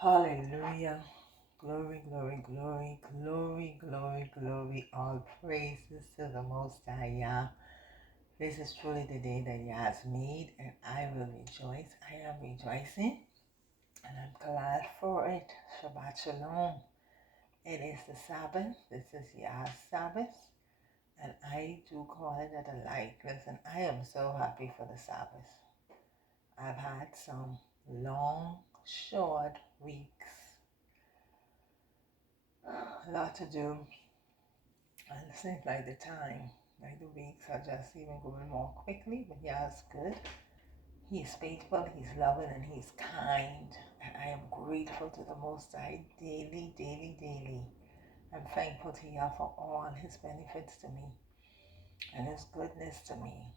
Hallelujah. Glory, glory, glory, glory, glory, glory. All praises to the Most High Yah. This is truly the day that Yah has made, and I will rejoice. I am rejoicing, and I'm glad for it. Shabbat Shalom. It is the Sabbath. This is Yah's Sabbath, and I do call it a delight. Listen, I am so happy for the Sabbath. I've had some long, short weeks, a lot to do. And it seems like the weeks are just even going more quickly, but yeah, it's good. He's faithful, he's loving, and he's kind. And I am grateful to the Most High daily, daily, daily. I'm thankful to Yah for all his benefits to me and his goodness to me.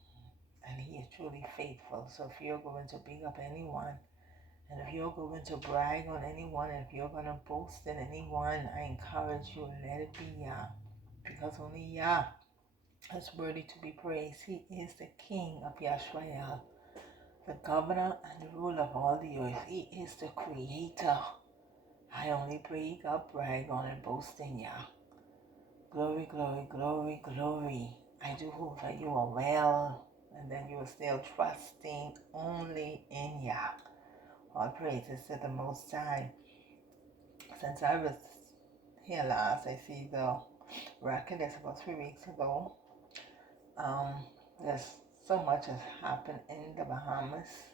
And he is truly faithful. So if you're going to big up anyone, and if you're going to brag on anyone, and if you're going to boast in anyone, I encourage you, let it be Yah. Because only Yah is worthy to be praised. He is the King of Yashwayah, the governor and the ruler of all the earth. He is the creator. I only brag on and boast in Yah. Glory, glory, glory, glory. I do hope that you are well and that you are still trusting only in Yah. All praises to the Most High. Since I was here last, I see the record is about 3 weeks ago. There's so much has happened in the Bahamas.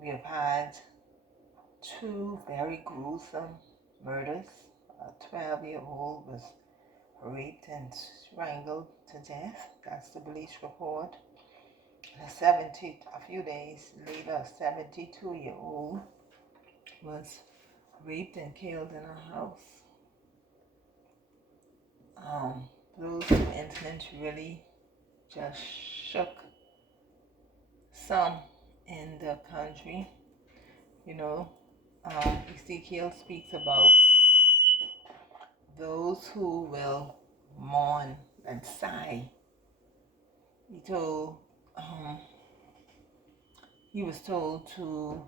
We have had two very gruesome murders. A 12-year-old was raped and strangled to death. That's the police report. A few days later, a 72-year-old was raped and killed in a house. Those two incidents really just shook some in the country. You know, Ezekiel speaks about those who will mourn and sigh. He was told to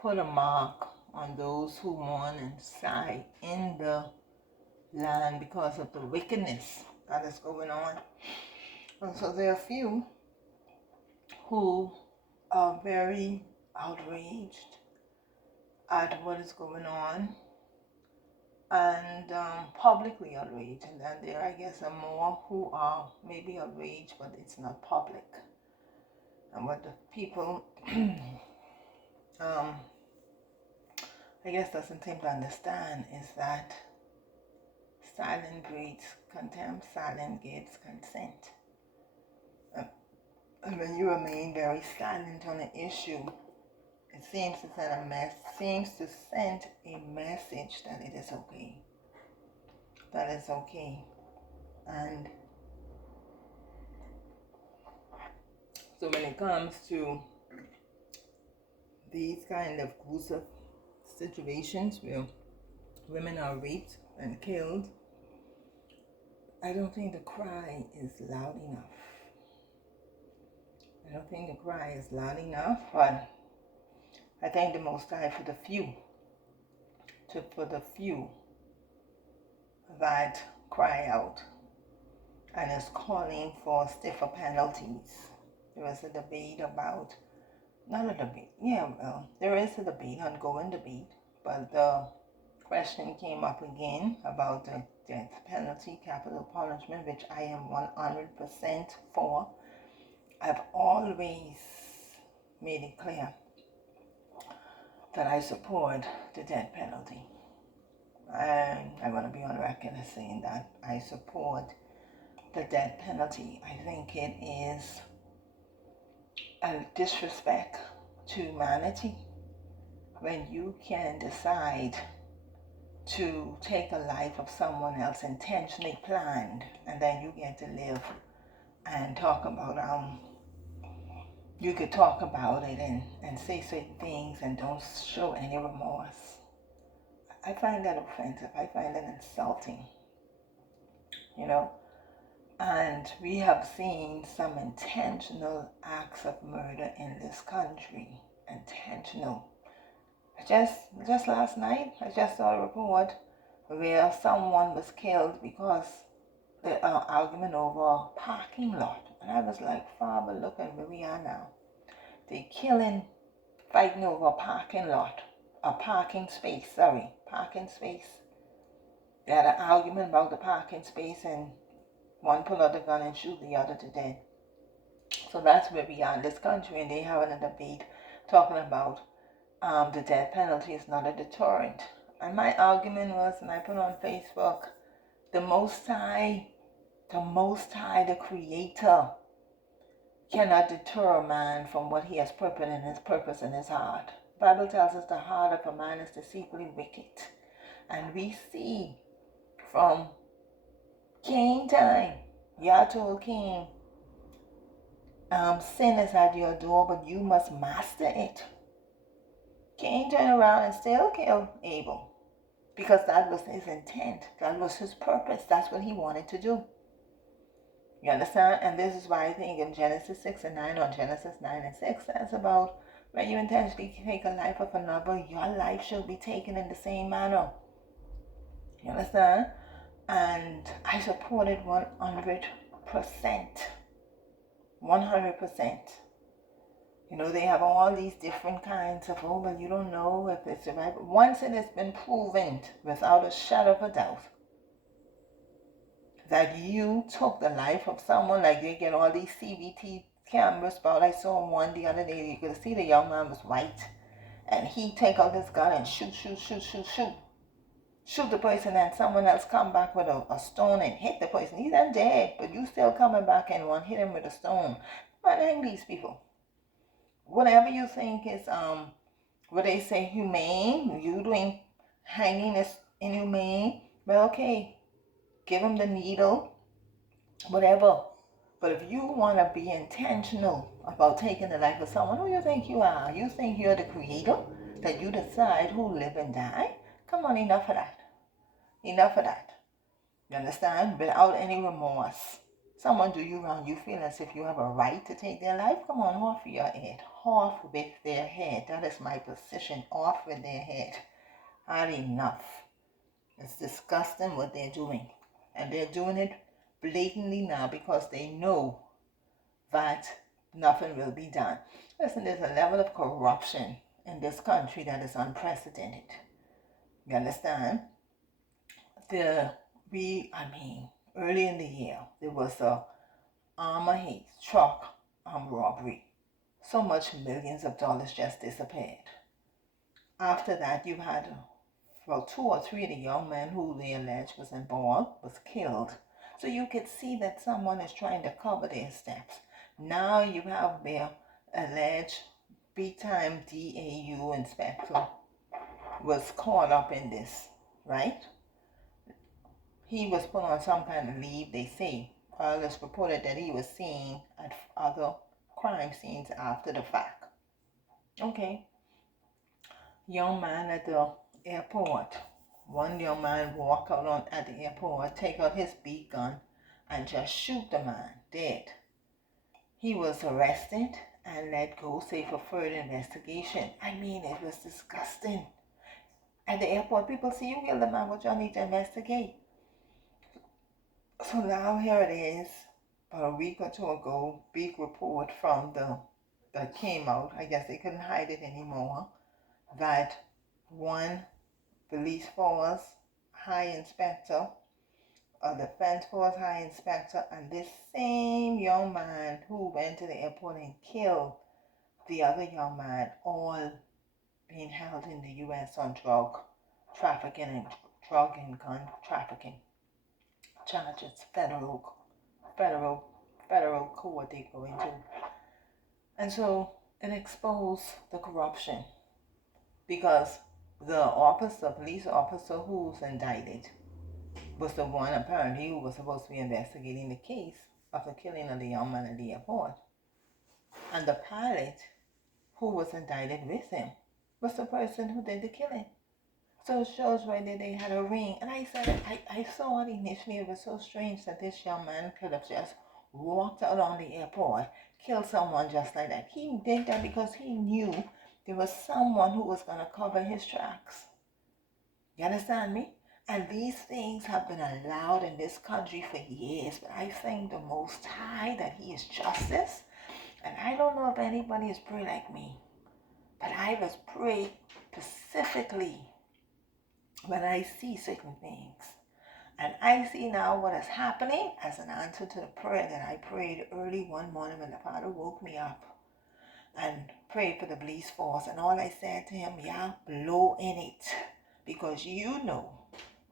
put a mark on those who mourn and sigh in the land because of the wickedness that is going on. And so there are few who are very outraged at what is going on and publicly outraged. And then there, I guess, are more who are maybe outraged, but it's not public. And what the people, I guess, doesn't seem to understand is that silent breeds contempt, silent gives consent. And when you remain very silent on an issue, it seems to send a message that it is okay. That is okay. And so when it comes to these kind of gruesome situations where women are raped and killed, I don't think the cry is loud enough. But I thank the Most High for the few that cry out and is calling for stiffer penalties. There was a debate about, there is a debate, ongoing debate, but the question came up again about the death penalty, capital punishment, which I am 100% for. I've always made it clear that I support the death penalty. And I want to be on record as saying that I support the death penalty. I think it is a disrespect to humanity when you can decide to take a life of someone else intentionally planned, and then you get to live and talk about you could talk about it and say certain things and don't show any remorse. I find that offensive. I find that insulting. And we have seen some intentional acts of murder in this country. Intentional. Just last night, I just saw a report where someone was killed because the argument over a parking lot. And I was like, Father, look at where we are now. They killing, fighting over a parking lot, a parking space, parking space. They had an argument about the parking space and one pull out the gun and shoot the other to death. So that's where we are in this country, and they having a debate talking about the death penalty is not a deterrent. And my argument was, and I put on Facebook, the Most High, the Creator, cannot deter a man from what he has purpose in his heart. The Bible tells us the heart of a man is deceitfully wicked. And we see from Cain time, Yah told Cain, sin is at your door, but you must master it. Cain turned around and still killed Abel because that was his intent. That was his purpose. That's what he wanted to do. You understand? And this is why I think in Genesis 6 and 9 or Genesis 9 and 6 says about when you intentionally take a life of another, your life should be taken in the same manner. You understand? And I support it 100%. 100%. You know, they have all these different kinds of, oh, well, you don't know if it's the right. Once it has been proven without a shadow of a doubt that you took the life of someone, like they get all these CVT cameras about. I saw one the other day, you could see the young man was white, and he take out his gun and shoot the person, and someone else come back with a stone and hit the person. He's then dead, but you still coming back and want hit him with a stone. But hang these people. Whatever you think is what they say humane, you doing hanging is inhumane, well, okay, give him the needle, whatever. But if you want to be intentional about taking the life of someone, who you think you are? You think you're the creator? That you decide who live and die? Come on, enough of that. Enough of that. You understand? Without any remorse. Someone do you wrong, you feel as if you have a right to take their life? Come on, off your head. Off with their head. That is my position. Off with their head. Had enough. It's disgusting what they're doing. And they're doing it blatantly now because they know that nothing will be done. Listen, there's a level of corruption in this country that is unprecedented. You understand? Early in the year, there was a YAH'S truck robbery. So much millions of dollars just disappeared. After that, you had 2 or 3 of the young men who they alleged was involved was killed. So you could see that someone is trying to cover their steps. Now you have their alleged big-time DAU inspector was caught up in this, right? He was put on some kind of leave, they say. It's reported that he was seen at other crime scenes after the fact. Okay. Young man at the airport. One young man walk out at the airport, take out his big gun, and just shoot the man dead. He was arrested and let go, say, for further investigation. I mean, it was disgusting. At the airport, people see you kill the man, but you need to investigate. So now here it is, about a week or 2 ago, big report from that came out. I guess they couldn't hide it anymore. That one police force high inspector, a defense force high inspector, and this same young man who went to the airport and killed the other young man, all being held in the U.S. on drug trafficking and gun trafficking charges, federal court they go into. And so it exposed the corruption because the police officer who's indicted was the one apparently who was supposed to be investigating the case of the killing of the young man at the airport. And the pilot who was indicted with him was the person who did the killing. So it shows right there they had a ring. And I said, I saw it initially. It was so strange that this young man could have just walked out on the airport, killed someone just like that. He did that because he knew There was someone who was going to cover his tracks. You understand me? And these things have been allowed in this country for years. But I thank the Most High that He is justice. And I don't know if anybody has prayed like me, but I was prayed specifically when I see certain things. And I see now what is happening as an answer to the prayer that I prayed early one morning when the Father woke me up and prayed for the police force. And all I said to Him, yeah, blow in it. Because you know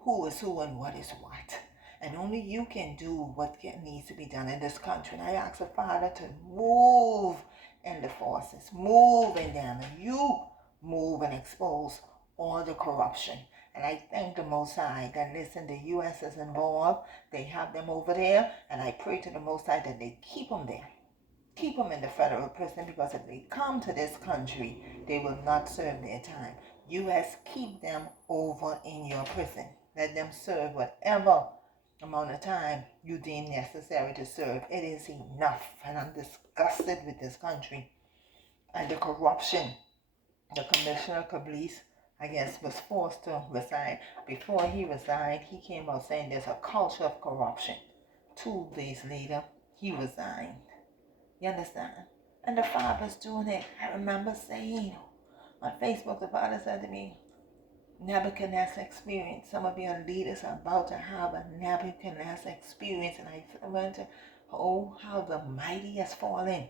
who is who and what is what. And only you can do what needs to be done in this country. And I ask the Father to move in the forces, move in them, and you move and expose all the corruption. And I thank the Most High that, listen, the U.S. is involved. They have them over there. And I pray to the Most High that they keep them there. Keep them in the federal prison, because if they come to this country, they will not serve their time. U.S., keep them over in your prison. Let them serve whatever amount of time you deem necessary to serve. It is enough. And I'm disgusted with this country and the corruption. The commissioner of police, I guess, was forced to resign. Before he resigned, he came out saying there's a culture of corruption. 2 days later, he resigned. You understand? And the Father's doing it. I remember saying on Facebook, the Father said to me, Nebuchadnezzar experience. Some of your leaders are about to have a Nebuchadnezzar experience. And I went to, oh, how the mighty has fallen.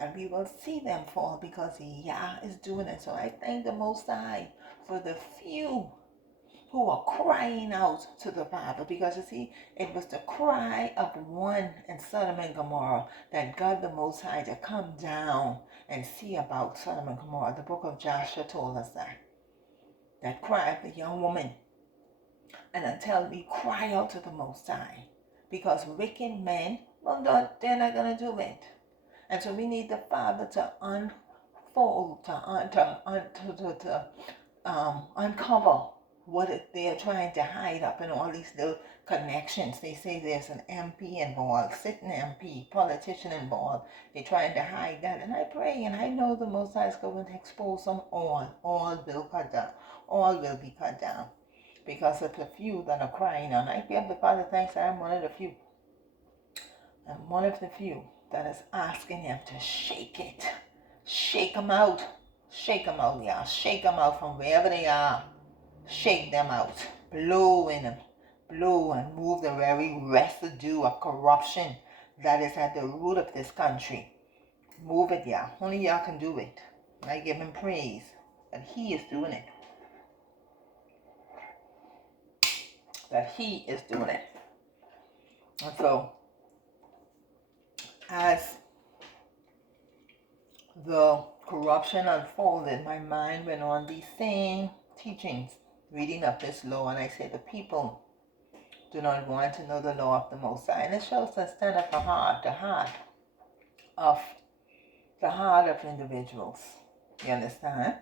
And we will see them fall because Yah is doing it. So I thank the Most High for the few who are crying out to the Father. Because you see, it was the cry of one in Sodom and Gomorrah that God the Most High to come down and see about Sodom and Gomorrah. The book of Joshua told us that. That cry of the young woman. And until we cry out to the Most High. Because wicked men, well, they're not going to do it. And so we need the Father to unfold, to uncover what they're trying to hide up in all these little connections. They say there's an MP involved, sitting MP, politician involved. They're trying to hide that. And I pray, and I know the Most High is going to expose them all. All will cut down. All will be cut down. Because of the few that are crying out. I give the Father thanks. I am one of the few. I'm one of the few that is asking Him to shake it. Shake them out. Shake them out, yeah. Shake them out from wherever they are. Shake them out. Blow in them. Blow and move the very residue of corruption that is at the root of this country. Move it, yeah. Only Yah can do it. I give Him praise. That He is doing it. That He is doing it. And so, as the corruption unfolded, my mind went on these same teachings, reading of this law, and I said the people do not want to know the law of the Most High. And it shows the stand of the heart of individuals. You understand?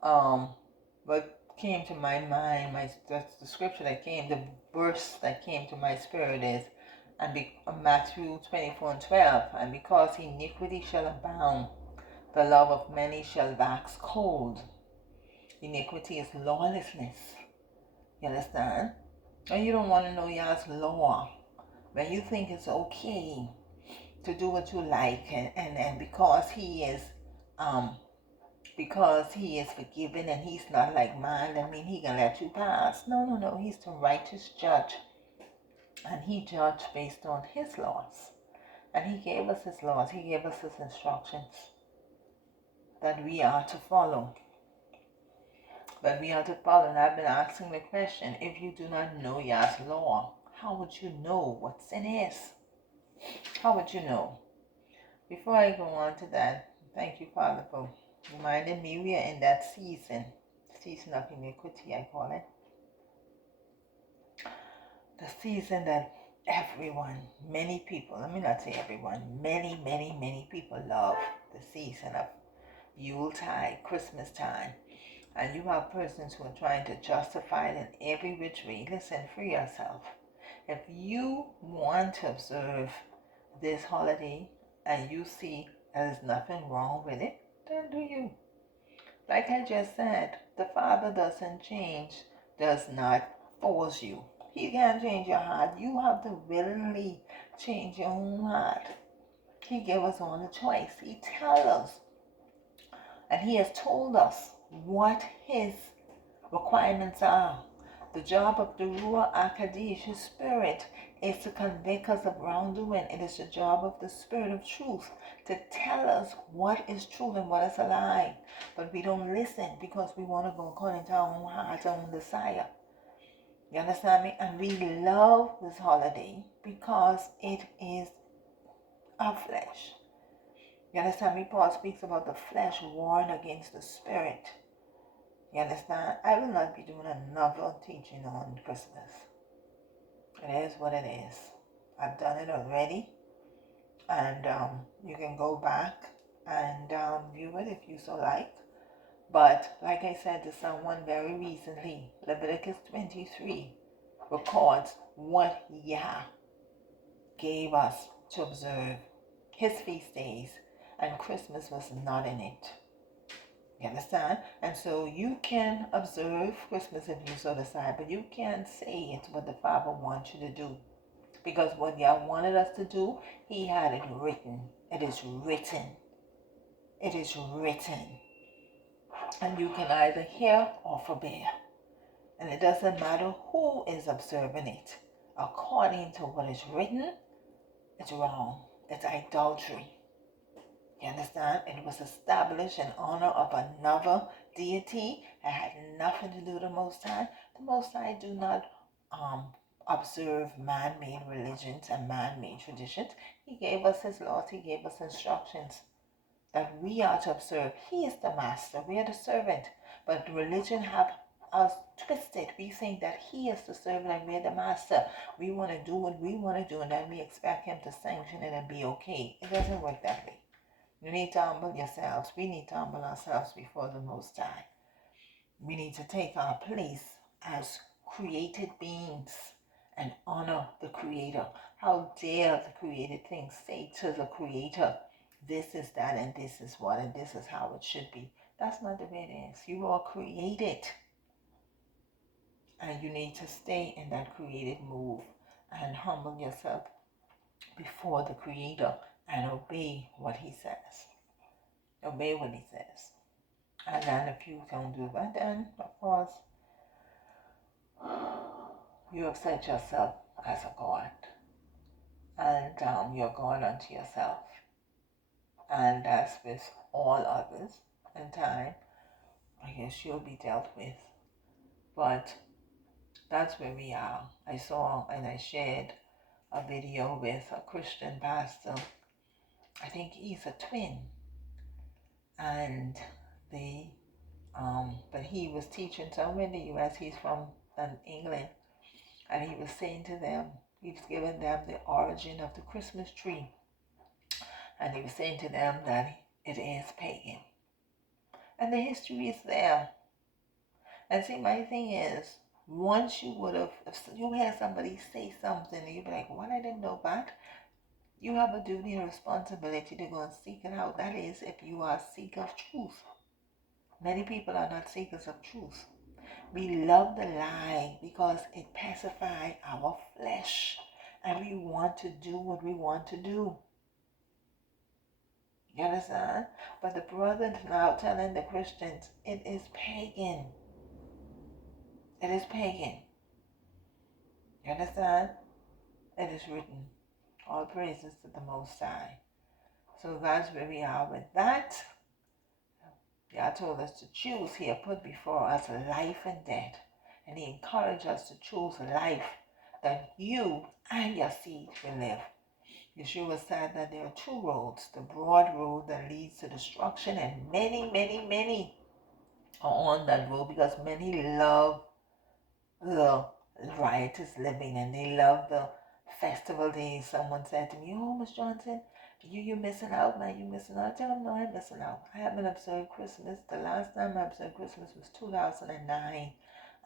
What came to my mind, the scripture that came, the verse that came to my spirit is, Matthew 24:12, and because iniquity shall abound, the love of many shall wax cold. Iniquity is lawlessness. You understand? And you don't want to know Yah's law. When you think it's okay to do what you like, and because He is forgiven and He's not like man, I mean He can let you pass. No. He's the righteous judge. And He judged based on His laws. And He gave us His laws. He gave us His instructions that we are to follow. And I've been asking the question, if you do not know Yah's law, how would you know what sin is? How would you know? Before I go on to that, thank you, Father, for reminding me we are in that season of iniquity, I call it. The season that everyone, many people, let me not say everyone, many people love the season of Yuletide, Christmas time. And you have persons who are trying to justify it in every which way. Listen, free yourself. If you want to observe this holiday and you see there's nothing wrong with it, then do you. Like I just said, the Father doesn't change, does not force you. He can't change your heart. You have to willingly change your own heart. He gave us all the choice. He tells us, and He has told us what His requirements are. The job of the Ruach HaKodesh, His Spirit, is to convict us of wrongdoing. It is the job of the Spirit of truth to tell us what is truth and what is a lie. But we don't listen because we want to go according to our own heart, our own desire. You understand me? And we love this holiday because it is our flesh. You understand me? Paul speaks about the flesh warring against the spirit. You understand? I will not be doing another teaching on Christmas. It is what it is. I've done it already. And you can go back and view it if you so like. But like I said to someone very recently, Leviticus 23 records what Yah gave us to observe. His feast days, and Christmas was not in it. You understand? And so you can observe Christmas if you so decide, but you can't say it's what the Father wants you to do. Because what Yah wanted us to do, He had it written. It is written. It is written. And you can either hear or forbear. And it doesn't matter who is observing it. According to what is written, it's wrong. It's idolatry. You understand? It was established in honor of another deity. It had nothing to do with the Most High. The Most High do not observe man-made religions and man-made traditions. He gave us His laws. He gave us instructions that we are to observe. He is the master. We are the servant. But religion have us twisted. We think that He is the servant and we're the master. We want to do what we want to do, and then we expect Him to sanction it and be okay. It doesn't work that way. You need to humble yourselves. We need to humble ourselves before the Most High. We need to take our place as created beings and honor the Creator. How dare the created things say to the Creator, this is that and this is what and this is how it should be. That's not the way it is. You are created. And you need to stay in that created move and humble yourself before the Creator and obey what He says. Obey what He says. And then if you don't do that, then of course you have set yourself as a God. And you're God unto yourself. And as with all others in time, I guess you'll be dealt with. But that's where we are. I saw and I shared a video with a Christian pastor. I think he's a twin. And but he was teaching somewhere in the U.S. He's from England. And he was saying to them, he was giving them the origin of the Christmas tree. And he was saying to them that it is pagan. And the history is there. And see, my thing is, once you would have, if you had somebody say something, and you'd be like, what, I didn't know that. You have a duty and responsibility to go and seek it out. That is, if you are a seeker of truth. Many people are not seekers of truth. We love the lie because it pacifies our flesh. And we want to do what we want to do. You understand? But the brothers now telling the Christians, it is pagan. It is pagan. You understand? It is written. All praises to the Most High. So that's where we are with that. God told us to choose. He had put before us life and death. And He encouraged us to choose life, that you and your seed will live. Yeshua said that there are two roads. The broad road that leads to destruction, and many, many, many are on that road because many love the riotous living and they love the festival days. Someone said to me, oh, Miss Johnson, you're missing out, man. You're missing out. I tell them, no, I'm missing out. I haven't observed Christmas. The last time I observed Christmas was 2009.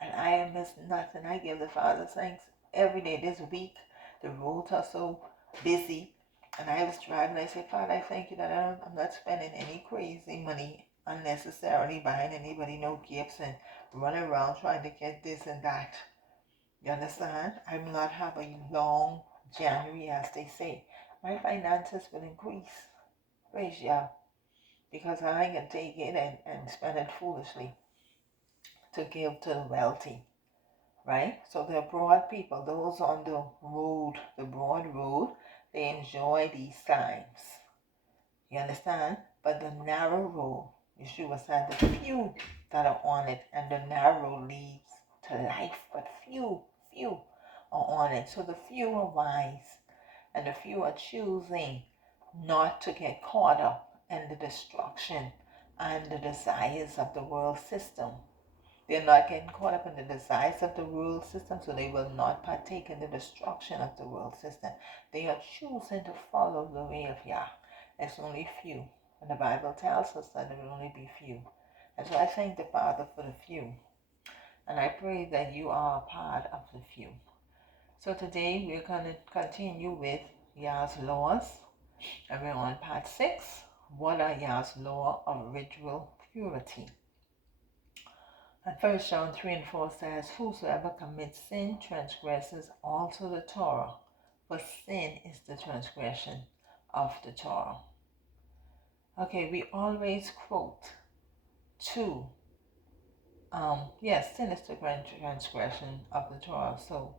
And I have missed nothing. I give the Father thanks every day. This week, the roads are so busy. And I was driving. I said, Father, I thank you that I'm not spending any crazy money unnecessarily buying anybody no gifts and running around trying to get this and that. You understand? I will not have a long January, as they say. My finances will increase. Praise Yah. Because I can take it and spend it foolishly to give to the wealthy. Right? So the broad people, those on the road, the broad road, they enjoy these times. You understand? But the narrow road, Yeshua said, the few that are on it, and the narrow leads to life, but few are on it. So the few are wise, and the few are choosing not to get caught up in the destruction and the desires of the world system. They're not getting caught up in the desires of the world system, so they will not partake in the destruction of the world system. They are choosing to follow the way of Yah. It's only few. And the Bible tells us that it will only be few. And so I thank the Father for the few. And I pray that you are a part of the few. So today we're going to continue with Yah's laws. And we're on part 6. What are Yah's law of ritual purity? And 1 John 3 and 4 says, whosoever commits sin transgresses also the Torah, for sin is the transgression of the Torah. Okay, we always quote two. Yes, sin is the transgression of the Torah. So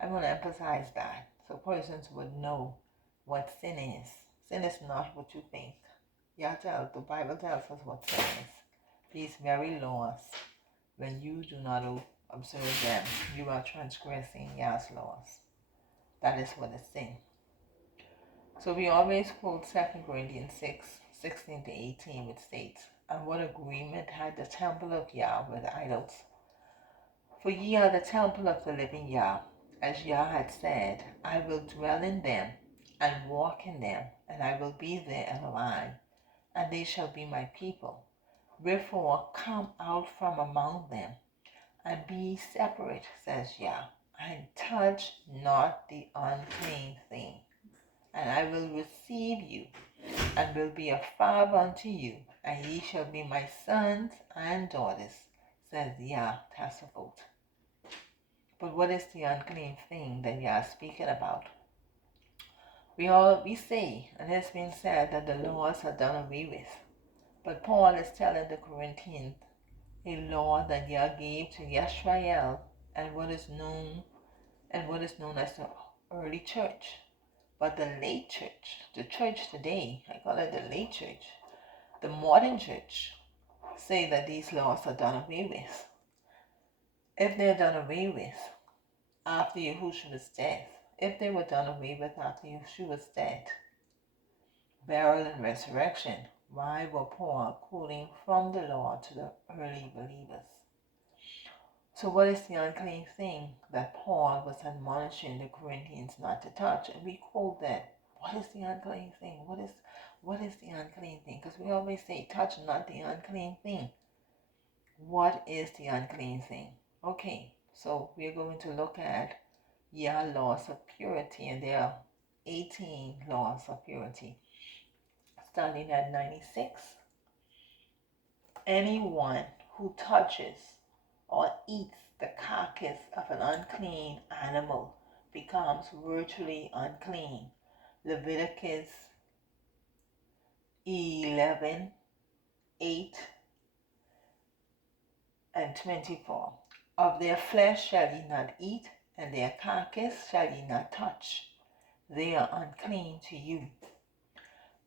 I want to emphasize that so persons would know what sin is. Sin is not what you think. The Bible tells us what sin is. These very laws, when you do not observe them, you are transgressing Yah's laws. That is what is sin. So we always quote 2 Corinthians 6:16 to 18, which states, and what agreement had the temple of Yah with idols? For ye are the temple of the living Yah. As Yah had said, I will dwell in them and walk in them, and I will be their Elohim, and they shall be my people. Wherefore come out from among them, and be ye separate, says Yah, and touch not the unclean thing. And I will receive you, and will be a father unto you, and ye shall be my sons and daughters, says Yah Tasaphot. But what is the unclean thing that Yah is speaking about? We say, and it's been said, that the laws are done away with. But Paul is telling the Corinthians a law that Yah gave to Yisrael and what is known as the early church. But the late church, the church today, I call it the late church, the modern church, say that these laws are done away with. If they're done away with after Yahushua's death, if they were done away with after Yahushua's death, burial and resurrection, why were Paul quoting from the law to the early believers? So what is the unclean thing that Paul was admonishing the Corinthians not to touch? And we quote that. What is the unclean thing? What is the unclean thing? Because we always say, touch not the unclean thing. What is the unclean thing? Okay, so we're going to look at Yah laws of purity, and there are 18 laws of purity. Starting at 96. Anyone who touches or eats the carcass of an unclean animal becomes virtually unclean. Leviticus 11:8 and 24. Of their flesh shall ye not eat, and their carcass shall ye not touch. They are unclean to you.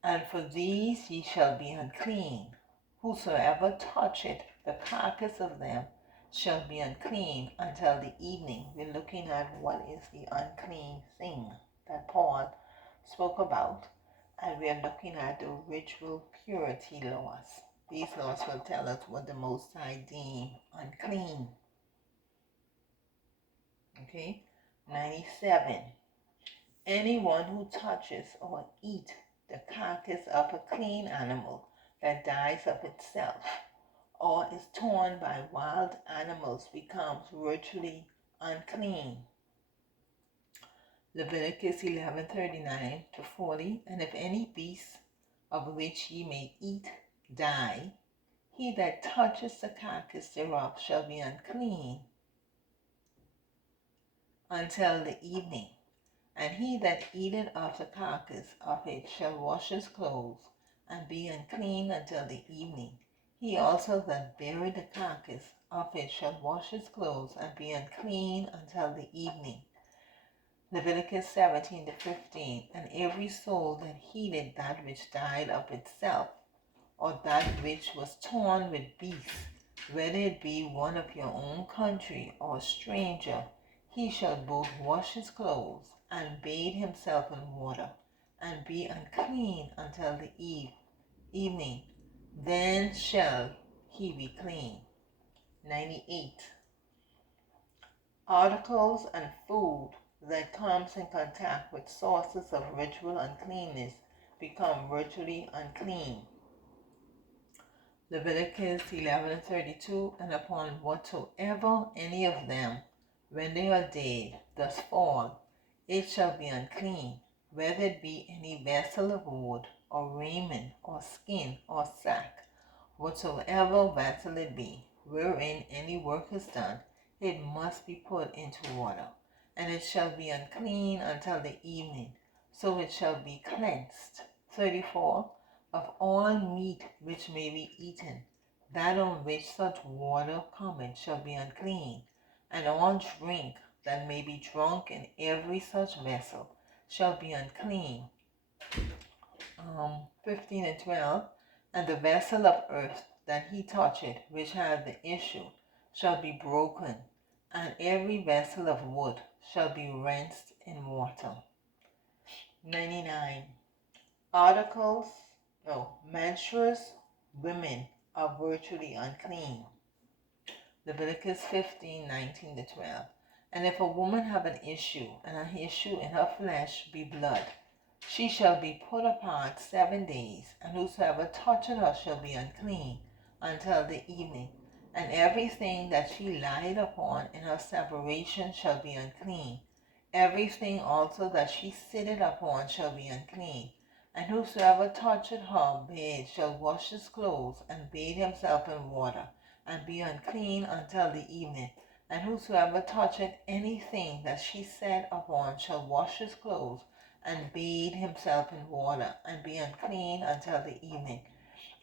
And for these ye shall be unclean. Whosoever toucheth the carcass of them shall be unclean until the evening. We're looking at what is the unclean thing that Paul spoke about. And we're looking at the ritual purity laws. These laws will tell us what the Most High deemed unclean. Okay? 97. Anyone who touches or eats the carcass of a clean animal that dies of itself or is torn by wild animals becomes virtually unclean. Leviticus 11:39 to 40. And if any beast of which ye may eat die, He that touches the carcass thereof shall be unclean until the evening. And he that eateth of the carcass of it shall wash his clothes, and be unclean until the evening. He also that beareth the carcass of it shall wash his clothes, and be unclean until the evening. Leviticus 17:15. And every soul that heedeth that which died of itself, or that which was torn with beasts, whether it be one of your own country or a stranger, he shall both wash his clothes and bathe himself in water, and be unclean until the evening. Then shall he be clean. 98. Articles and food that comes in contact with sources of ritual uncleanness become virtually unclean. Leviticus 11:32. And upon whatsoever any of them, when they are dead, does fall, it shall be unclean, whether it be any vessel of wood, or raiment, or skin, or sack, whatsoever vessel it be, wherein any work is done, it must be put into water, and it shall be unclean until the evening, so it shall be cleansed. 34. Of all meat which may be eaten, that on which such water cometh shall be unclean, and all drink that may be drunk in every such vessel shall be unclean. 15 and 12. And the vessel of earth that he toucheth, which hath the issue, shall be broken, and every vessel of wood shall be rinsed in water. 99. Menstruous women are virtually unclean. Leviticus 15:19-12. And if a woman have an issue, and an issue in her flesh be blood, she shall be put apart 7 days, and whosoever toucheth her shall be unclean until the evening. And everything that she lied upon in her separation shall be unclean. Everything also that she sitteth upon shall be unclean. And whosoever toucheth her bed shall wash his clothes, and bathe himself in water, and be unclean until the evening. And whosoever toucheth anything that she sat upon shall wash his clothes, and bathe himself in water, and be unclean until the evening.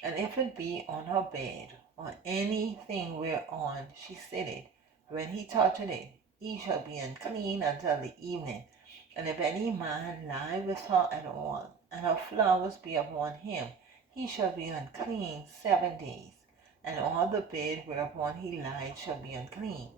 And if it be on her bed, or anything whereon she sitteth, when he toucheth it, he shall be unclean until the evening. And if any man lie with her at all, and her flowers be upon him, he shall be unclean 7 days, and all the bed whereupon he lied shall be unclean.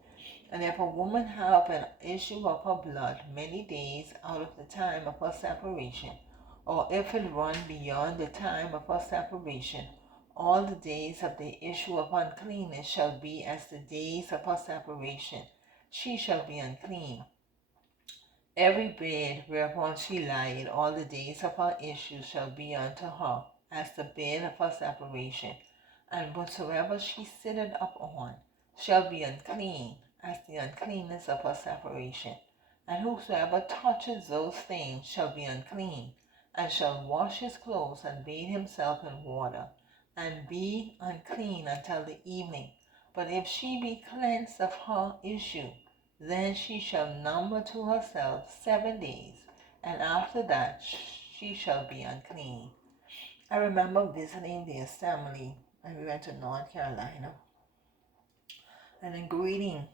And if a woman have an issue of her blood many days out of the time of her separation, or if it run beyond the time of her separation, all the days of the issue of uncleanness shall be as the days of her separation. She shall be unclean. Every bed whereupon she lieth all the days of her issue shall be unto her as the bed of her separation, and whatsoever she sitteth upon shall be unclean as the uncleanness of her separation. And whosoever touches those things shall be unclean, and shall wash his clothes and bathe himself in water, and be unclean until the evening. But if she be cleansed of her issue, then she shall number to herself 7 days, and after that she shall be unclean. I remember visiting the assembly, and we went to North Carolina. And in greeting,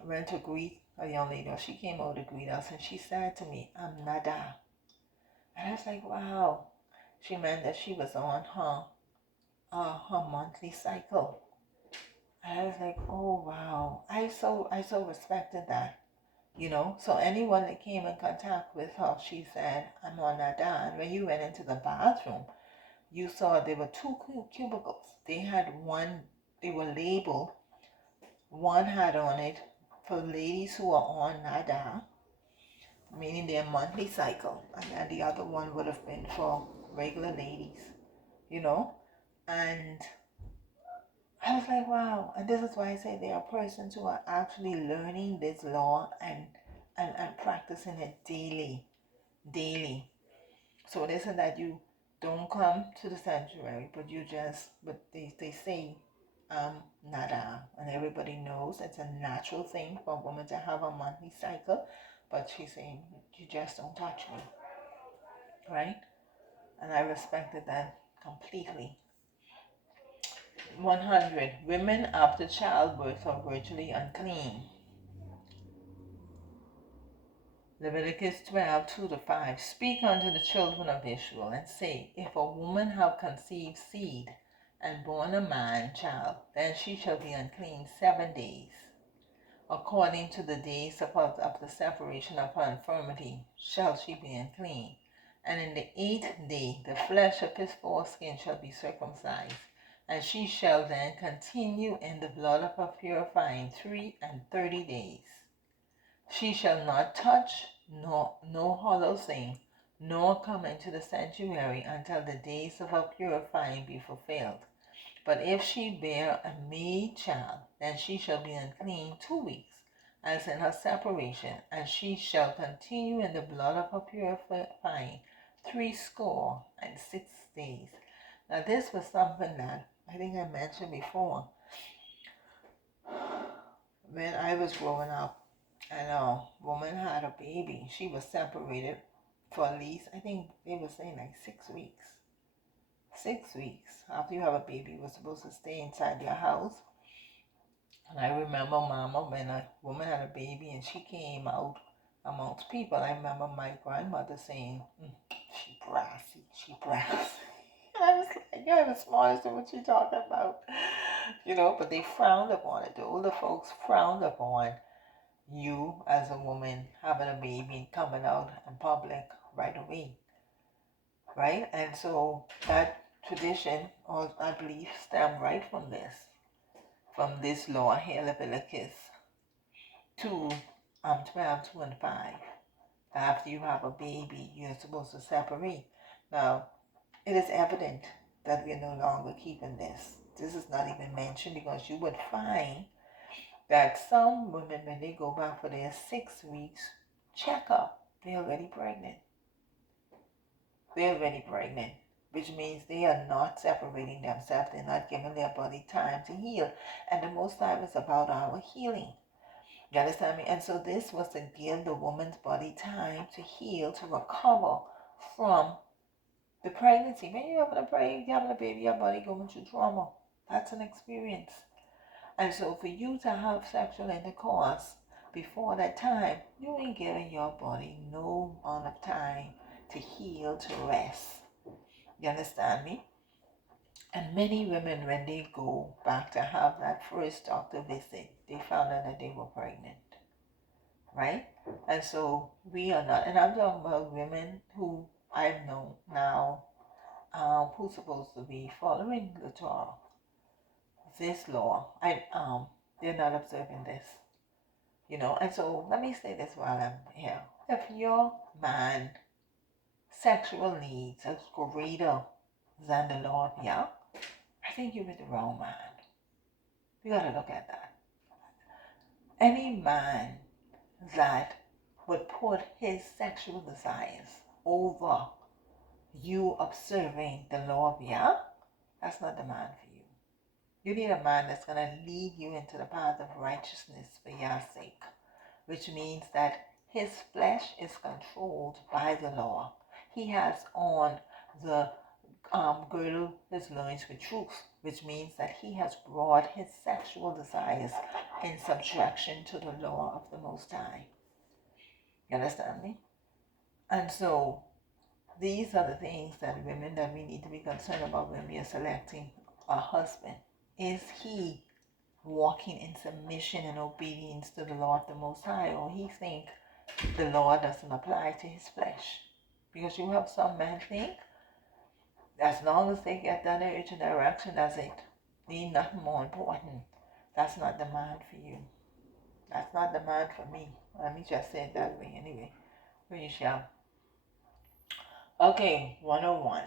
I went to greet a young lady. She came over to greet us, and she said to me, "I'm Nada." And I was like, wow. She meant that she was on her monthly cycle. And I was like, oh wow. I so respected that. So anyone that came in contact with her, she said, "I'm on Nada." And when you went into the bathroom, you saw there were 2 cubicles. They had one, they were labeled. One had on it for ladies who are on Nada, meaning their monthly cycle, and then the other one would have been for regular ladies, and I was like, wow. And this is why I say there are persons who are actually learning this law and practicing it daily. So it isn't that you don't come to the sanctuary, but they say not and everybody knows it's a natural thing for a woman to have a monthly cycle, but she's saying, you just don't touch me, right? And I respected that completely. 100. Women after childbirth are virtually unclean. Leviticus 12, 2-5. Speak unto the children of Israel, and say, if a woman have conceived seed, and born a man child, then she shall be unclean 7 days. According to the days of the separation of her infirmity shall she be unclean. And in the 8th day the flesh of his foreskin shall be circumcised, and she shall then continue in the blood of her purifying 30 days. She shall not touch no hollow thing, nor come into the sanctuary until the days of her purifying be fulfilled. But if she bear a maid child, then she shall be unclean 2 weeks, as in her separation, and she shall continue in the blood of her purifying 66 days. Now this was something that I think I mentioned before. When I was growing up and a woman had a baby, she was separated for at least, I think they were saying like 6 weeks. 6 weeks after you have a baby, you were supposed to stay inside your house. And I remember Mama, when a woman had a baby and she came out amongst people, I remember my grandmother saying, she brassy, she brassy. And I was like, you're the smartest of what you talking about. But they frowned upon it. The older folks frowned upon you as a woman having a baby and coming out in public right away. Right? And so that tradition, or I believe, stemmed right from this law here, Leviticus 2, 12, 2 and 5. After you have a baby, you're supposed to separate. Now, it is evident that we are no longer keeping this. This is not even mentioned, because you would find that some women, when they go back for their 6 weeks checkup, they're already pregnant. They're already pregnant, which means they are not separating themselves. They're not giving their body time to heal. And the Most High is about our healing. You understand me? And so this was to give the woman's body time to heal, to recover from the pregnancy. When you're having a baby, your body going through trauma. That's an experience. And so for you to have sexual intercourse before that time, you ain't giving your body no amount of time to heal, to rest. You understand me? And many women, when they go back to have that first doctor visit, they found out that they were pregnant. Right? And so we are not, and I'm talking about women who I've known now, who's supposed to be following the Torah, this law. They're not observing this, And so let me say this while I'm here. If your man sexual needs is greater than the law of Yah, I think you're with the wrong man. You gotta look at that. Any man that would put his sexual desires over you observing the law of Yah, that's not the man for you. You need a man that's going to lead you into the path of righteousness for Yah's sake, which means that his flesh is controlled by the law. He has on the girdle his loins with truth, which means that he has brought his sexual desires in subjection to the law of the Most High. You understand me? And so these are the things that women that we need to be concerned about when we are selecting a husband. Is he walking in submission and obedience to the law of the Most High, or he think the law doesn't apply to his flesh? Because you have some men think as long as they get that urge and erection, that's it. Need nothing more important. That's not the man for you. That's not the man for me. Let me just say it that way anyway. We shall. Okay, 101.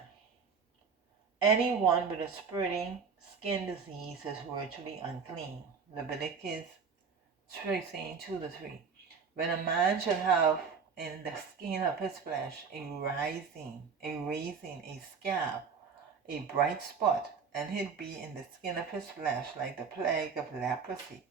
Anyone with a spreading skin disease is virtually unclean. Leviticus 13, 2-3. When a man shall have in the skin of his flesh a raising, a scab, a bright spot, and it be in the skin of his flesh like the plague of leprosy,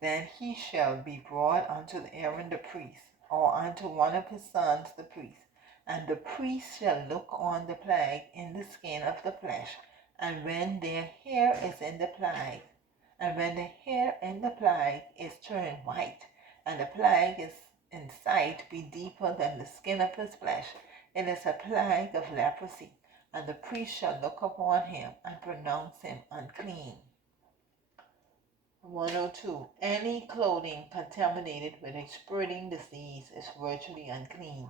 then he shall be brought unto Aaron the priest, or unto one of his sons the priest, and the priest shall look on the plague in the skin of the flesh, and when their hair is in the plague, and when the hair in the plague is turned white, and the plague is in sight be deeper than the skin of his flesh, it is a plague of leprosy, and the priest shall look upon him and pronounce him unclean. 102. Any clothing contaminated with a spreading disease is virtually unclean.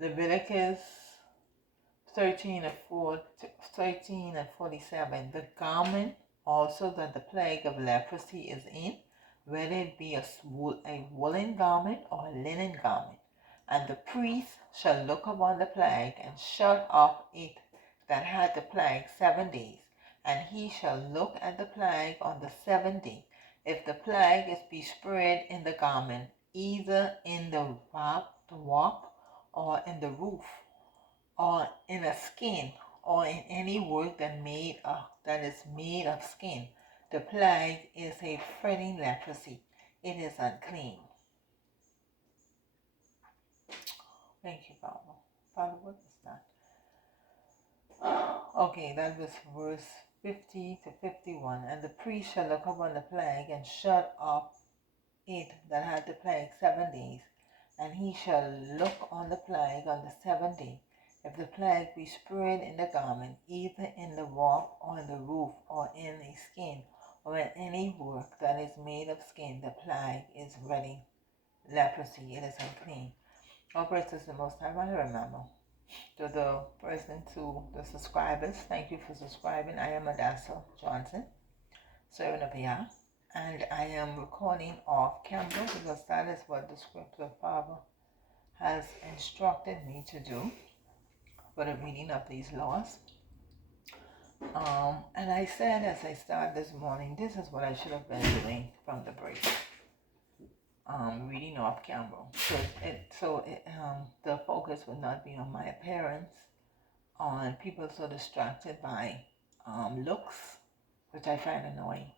Leviticus 13 and 47. The garment also that the plague of leprosy is in, whether it be a woolen garment or a linen garment, and the priest shall look upon the plague and shut up it that had the plague 7 days, and he shall look at the plague on the 7th day. If the plague is be spread in the garment, either in the warp, or in the roof, or in a skin, or in any work that is made of skin, the plague is a fretting leprosy. It is unclean. Thank you, Father. Father, what is that? Okay, that was verse 50 to 51. And the priest shall look upon the plague and shut up it that had the plague 7 days, and he shall look on the plague on the 7th day. If the plague be spread in the garment, either in the warp, or in the roof, or in a skin, or in any work that is made of skin, the plague is ready. Leprosy, it is unclean. All praise is the Most High. I want to remember to the subscribers, thank you for subscribing. I am Adassa Johnson, servant of Yah, and I am recording off camera because that is what the scripture Father has instructed me to do for the reading of these laws. And I said as I started this morning, this is what I should have been doing from the break. Reading off camera, so the focus would not be on my appearance, on people so distracted by looks, which I find annoying.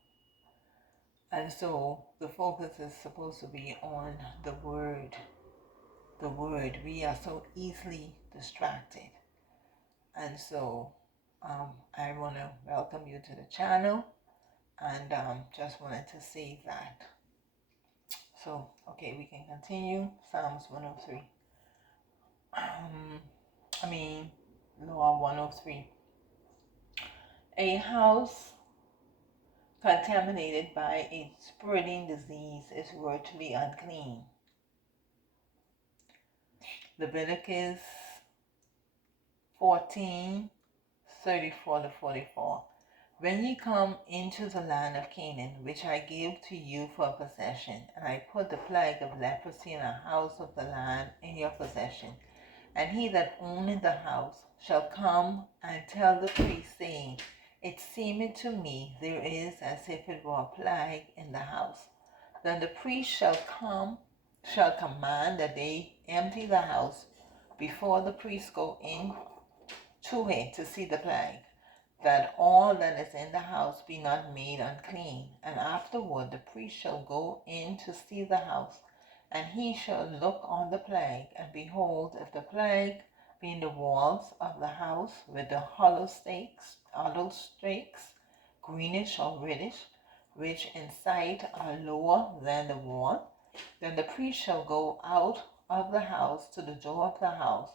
And so the focus is supposed to be on the word. The word. We are so easily distracted. And so I want to welcome you to the channel, and just wanted to say that. So, okay, we can continue. Psalms 103. Law 103. A house contaminated by a spreading disease is virtually unclean. Leviticus 14, 34 to 44. When ye come into the land of Canaan, which I give to you for possession, and I put the plague of leprosy in a house of the land in your possession, and he that owneth the house shall come and tell the priest, saying, It seemeth to me there is as if it were a plague in the house. Then the priest shall command that they empty the house before the priest go in to it to see the plague, that all that is in the house be not made unclean. And afterward the priest shall go in to see the house, and he shall look on the plague, and behold, if the plague be in the walls of the house with the hollow stakes, greenish or reddish, which in sight are lower than the wall, then the priest shall go out of the house to the door of the house,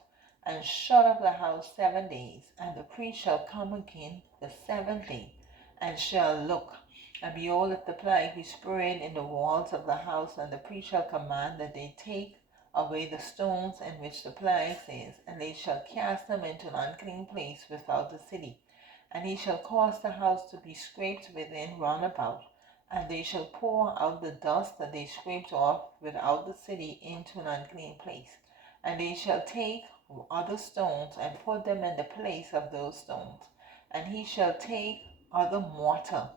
and shut up the house 7 days, and the priest shall come again the 7th day, and shall look. And behold, if the plague be spread in the walls of the house, and the priest shall command that they take away the stones in which the plague is, and they shall cast them into an unclean place without the city. And he shall cause the house to be scraped within round about, and they shall pour out the dust that they scraped off without the city into an unclean place. And they shall take other stones and put them in the place of those stones. And he shall take other mortar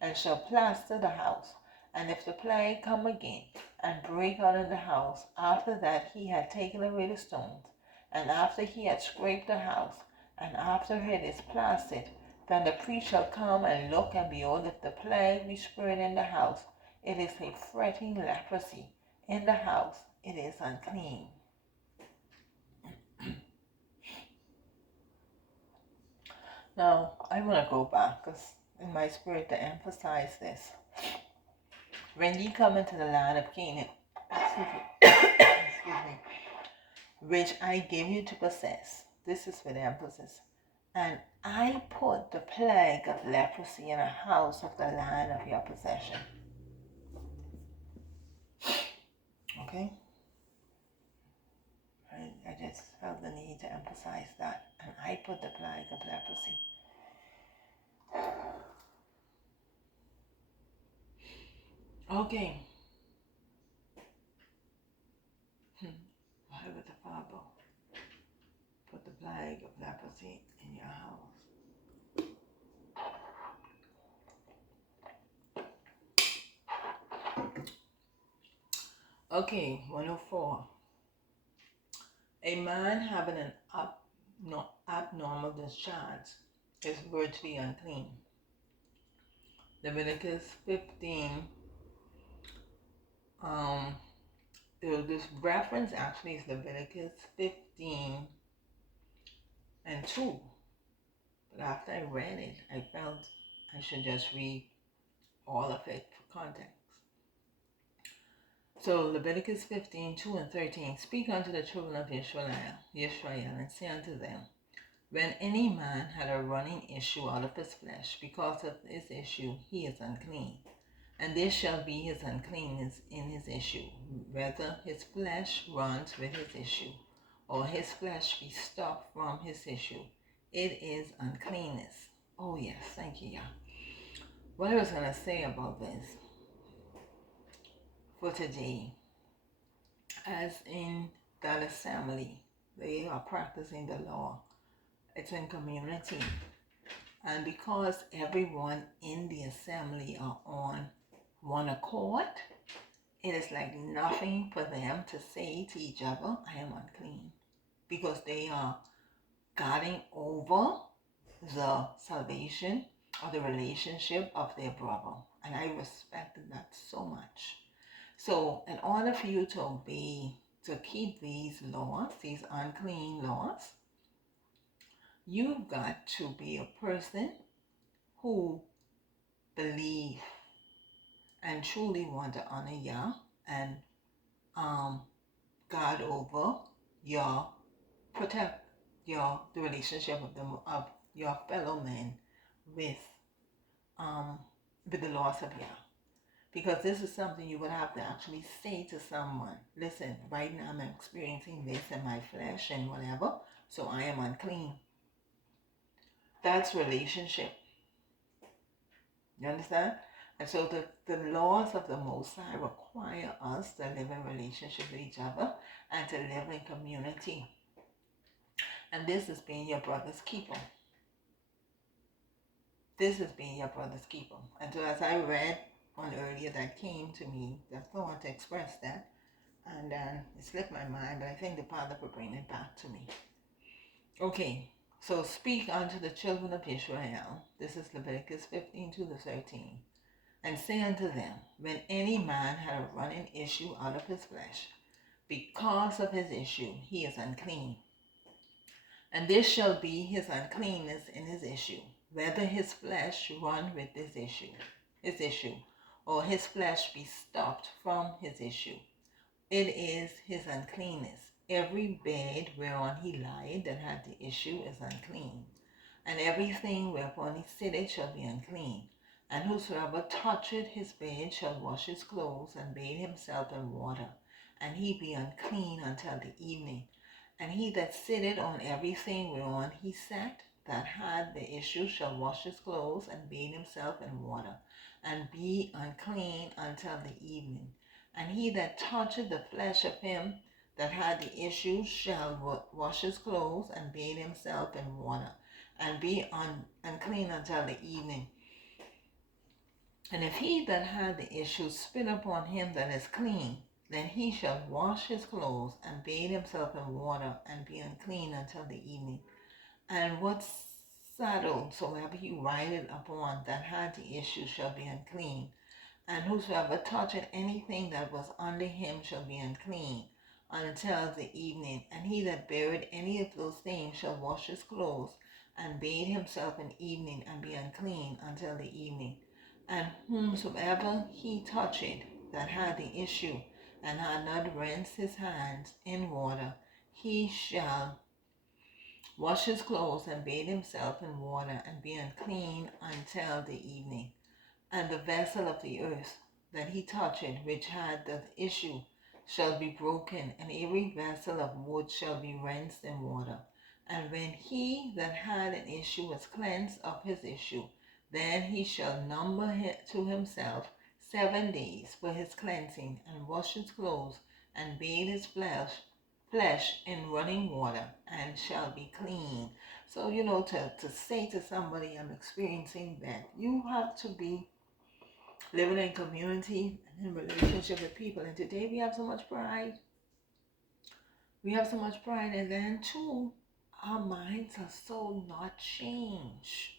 and shall plaster the house. And if the plague come again and break out in the house, after that he had taken away the stones, and after he had scraped the house, and after it is placid, then the priest shall come and look, and behold, if the plague be spread in the house, it is a fretting leprosy. In the house, it is unclean. Now, I want to go back because in my spirit to emphasize this. When ye come into the land of Canaan, excuse me, which I give you to possess, this is with emphasis, and I put the plague of leprosy in a house of the land of your possession. Okay? I just felt the need to emphasize that. And I put the plague of leprosy. Okay. Why would the Father put the plague of leprosy in your house? Okay, 104. A man having an abnormal discharge is virtually unclean. Leviticus 15. This reference actually is Leviticus 15 and 2. But after I read it, I felt I should just read all of it for context. So Leviticus 15, 2 and 13, speak unto the children of Israel, and say unto them, when any man had a running issue out of his flesh, because of his issue he is unclean. And this shall be his uncleanness in his issue, whether his flesh runs with his issue, or his flesh be stopped from his issue. It is uncleanness. Oh yes, thank you, Yah. What I was going to say about this for today, as in that assembly, they are practicing the law. It's in community. And because everyone in the assembly are on one accord, it is like nothing for them to say to each other, I am unclean. Because they are guarding over the salvation or the relationship of their brother. And I respected that so much. So in order for you to obey, to keep these laws, these unclean laws, you've got to be a person who believe and truly want to honor Yah and guard over your, protect your, the relationship of your fellow men with the laws of Yah. Because this is something you would have to actually say to someone. Listen, right now I'm experiencing this in my flesh and whatever, so I am unclean. That's relationship. You understand? And so the laws of the Most High require us to live in relationship with each other and to live in community. And this is being your brother's keeper. This is being your brother's keeper. And so as I read one earlier that came to me, that's I want to express that. And then it slipped my mind, but I thank the Father for bringing it back to me. Okay, so speak unto the children of Israel. This is Leviticus 15 to the 13. And say unto them, when any man had a running issue out of his flesh, because of his issue, he is unclean. And this shall be his uncleanness in his issue, whether his flesh run with his issue, or his flesh be stopped from his issue. It is his uncleanness. Every bed whereon he lied that had the issue is unclean, and everything whereupon he sitteth shall be unclean. And whosoever toucheth his bed shall wash his clothes and bathe himself in water, and he be unclean until the evening. And he that sitteth on everything whereon he sat, that had the issue, shall wash his clothes and bathe himself in water, and be unclean until the evening. And he that toucheth the flesh of him that had the issue shall wash his clothes and bathe himself in water, and be unclean until the evening. And if he that had the issue spit upon him that is clean, then he shall wash his clothes and bathe himself in water, and be unclean until the evening. And what saddle soever he rideth upon that had the issue shall be unclean. And whosoever toucheth anything that was under him shall be unclean until the evening. And he that beareth any of those things shall wash his clothes, and bathe himself in evening, and be unclean until the evening. And whomsoever he toucheth that had the issue, and had not rinsed his hands in water, he shall wash his clothes, and bathe himself in water, and be unclean until the evening. And the vessel of the earth that he toucheth, which had the issue, shall be broken, and every vessel of wood shall be rinsed in water. And when he that had an issue was cleansed of his issue, then he shall number to himself 7 days for his cleansing, and wash his clothes, and bathe his flesh in running water, and shall be clean. So, to say to somebody, I'm experiencing that, you have to be living in community and in relationship with people. And today we have so much pride. We have so much pride, and then too, our minds are so not changed.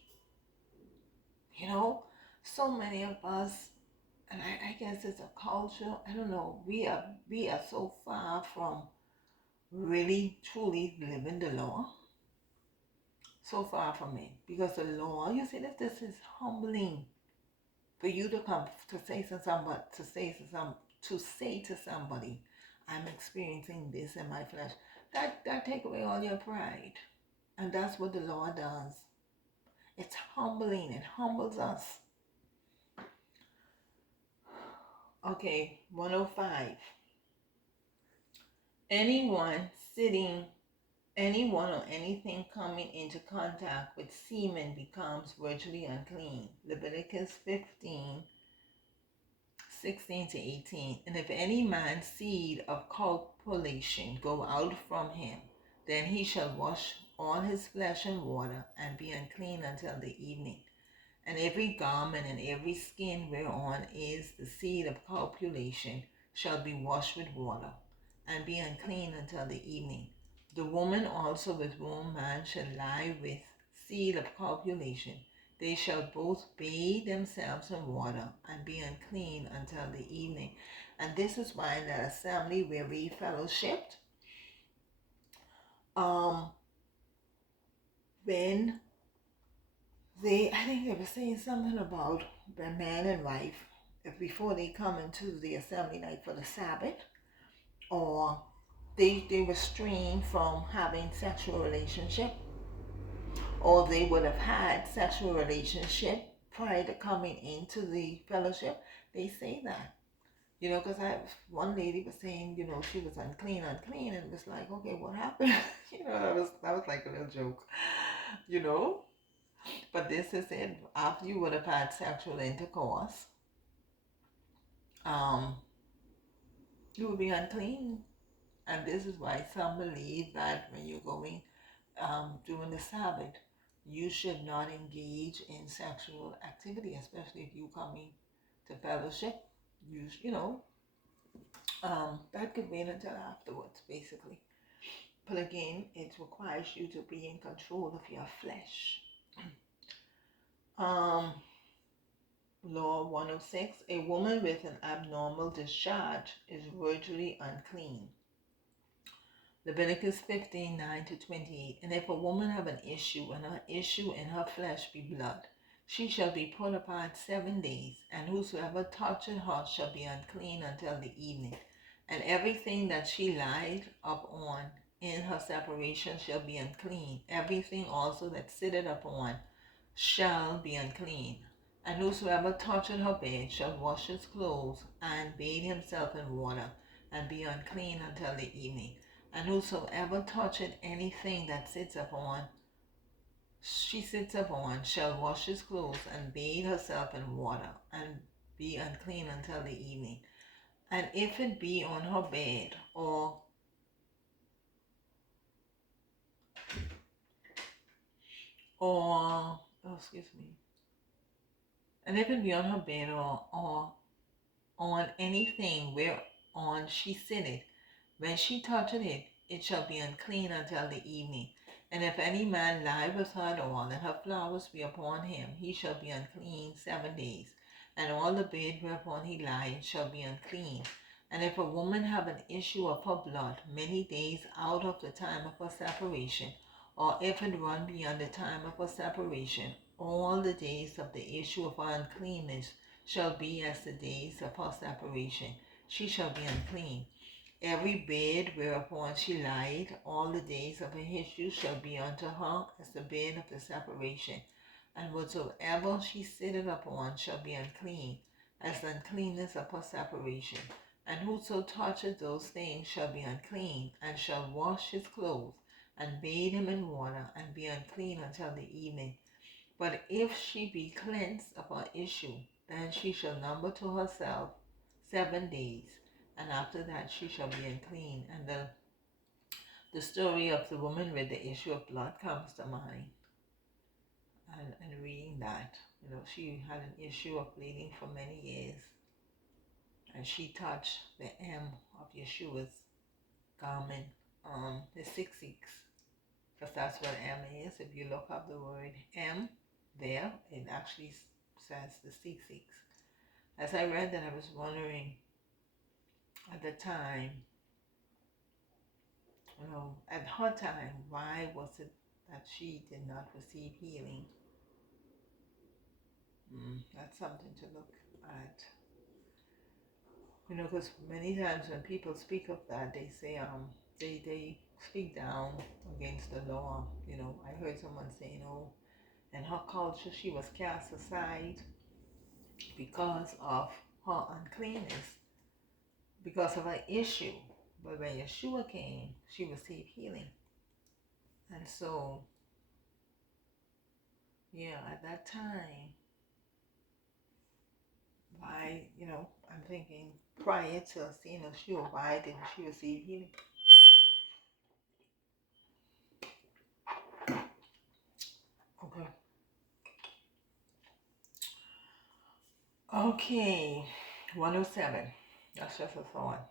So many of us, and I guess it's a culture. I don't know. We are so far from really truly living the law. So far from it, because the law, you see, that this is humbling for you to come to say to somebody, to say to somebody, I'm experiencing this in my flesh. That take away all your pride, and that's what the law does. It's humbling. It humbles us. Okay, 105. Anyone or anything coming into contact with semen becomes virtually unclean. Leviticus 15:16-18. And if any man's seed of copulation go out from him, then he shall wash all his flesh in water, and be unclean until the evening. And every garment and every skin whereon is the seed of copulation shall be washed with water, and be unclean until the evening. The woman also with whom man shall lie with seed of copulation, they shall both bathe themselves in water, and be unclean until the evening. And this is why in that assembly where we fellowshipped, when I think they were saying something about the man and wife, if before they come into the assembly night for the Sabbath, or they restrain from having sexual relationship, or they would have had sexual relationship prior to coming into the fellowship. They say that, because one lady was saying, she was unclean, and it was like, okay, what happened? That was like a little joke, But this is it. After you would have had sexual intercourse, you would be unclean. And this is why some believe that when you're going during the Sabbath, you should not engage in sexual activity, especially if you're coming to fellowship. That could wait until afterwards, basically. But again, it requires you to be in control of your flesh. Law 106, a woman with an abnormal discharge is virtually unclean. Leviticus 15:9-28. And if a woman have an issue, and her issue in her flesh be blood, she shall be put apart 7 days, and whosoever toucheth her shall be unclean until the evening. And everything that she lied upon in her separation shall be unclean. Everything also that sitteth upon shall be unclean. And whosoever toucheth her bed shall wash his clothes, and bathe himself in water, and be unclean until the evening. And whosoever toucheth anything that she sits upon, shall wash his clothes, and bathe herself in water, and be unclean until the evening. And if it be on her bed, and if it be on her bed or on anything whereon she sitteth, when she toucheth it, it shall be unclean until the evening. And if any man lie with her at all, and her flowers be upon him, he shall be unclean 7 days. And all the bed whereupon he lied shall be unclean. And if a woman have an issue of her blood many days out of the time of her separation, or if it run beyond the time of her separation, all the days of the issue of her uncleanness shall be as the days of her separation. She shall be unclean. Every bed whereupon she lied, all the days of her issue shall be unto her as the bed of the separation. And whatsoever she sitteth upon shall be unclean, as the uncleanness of her separation. And whoso toucheth those things shall be unclean, and shall wash his clothes, and bathe him in water, and be unclean until the evening. But if she be cleansed of her issue, then she shall number to herself 7 days, and after that she shall be unclean. And the story of the woman with the issue of blood comes to mind. And reading that, she had an issue of bleeding for many years, and she touched the hem of Yeshua's garment, the 6 6, because that's what M is. If you look up the word M there, it actually says the 6 6. As I read that, I was wondering at the time, at her time, why was it that she did not receive healing? That's something to look at. Because many times when people speak of that, they say they speak down against the law. I heard someone say, in her culture she was cast aside because of her uncleanness, because of her issue. But when Yeshua came, she received healing. And so, at that time, why, I'm thinking prior to seeing Yeshua, why didn't she receive healing? Okay. Okay, 107. That's just a thought.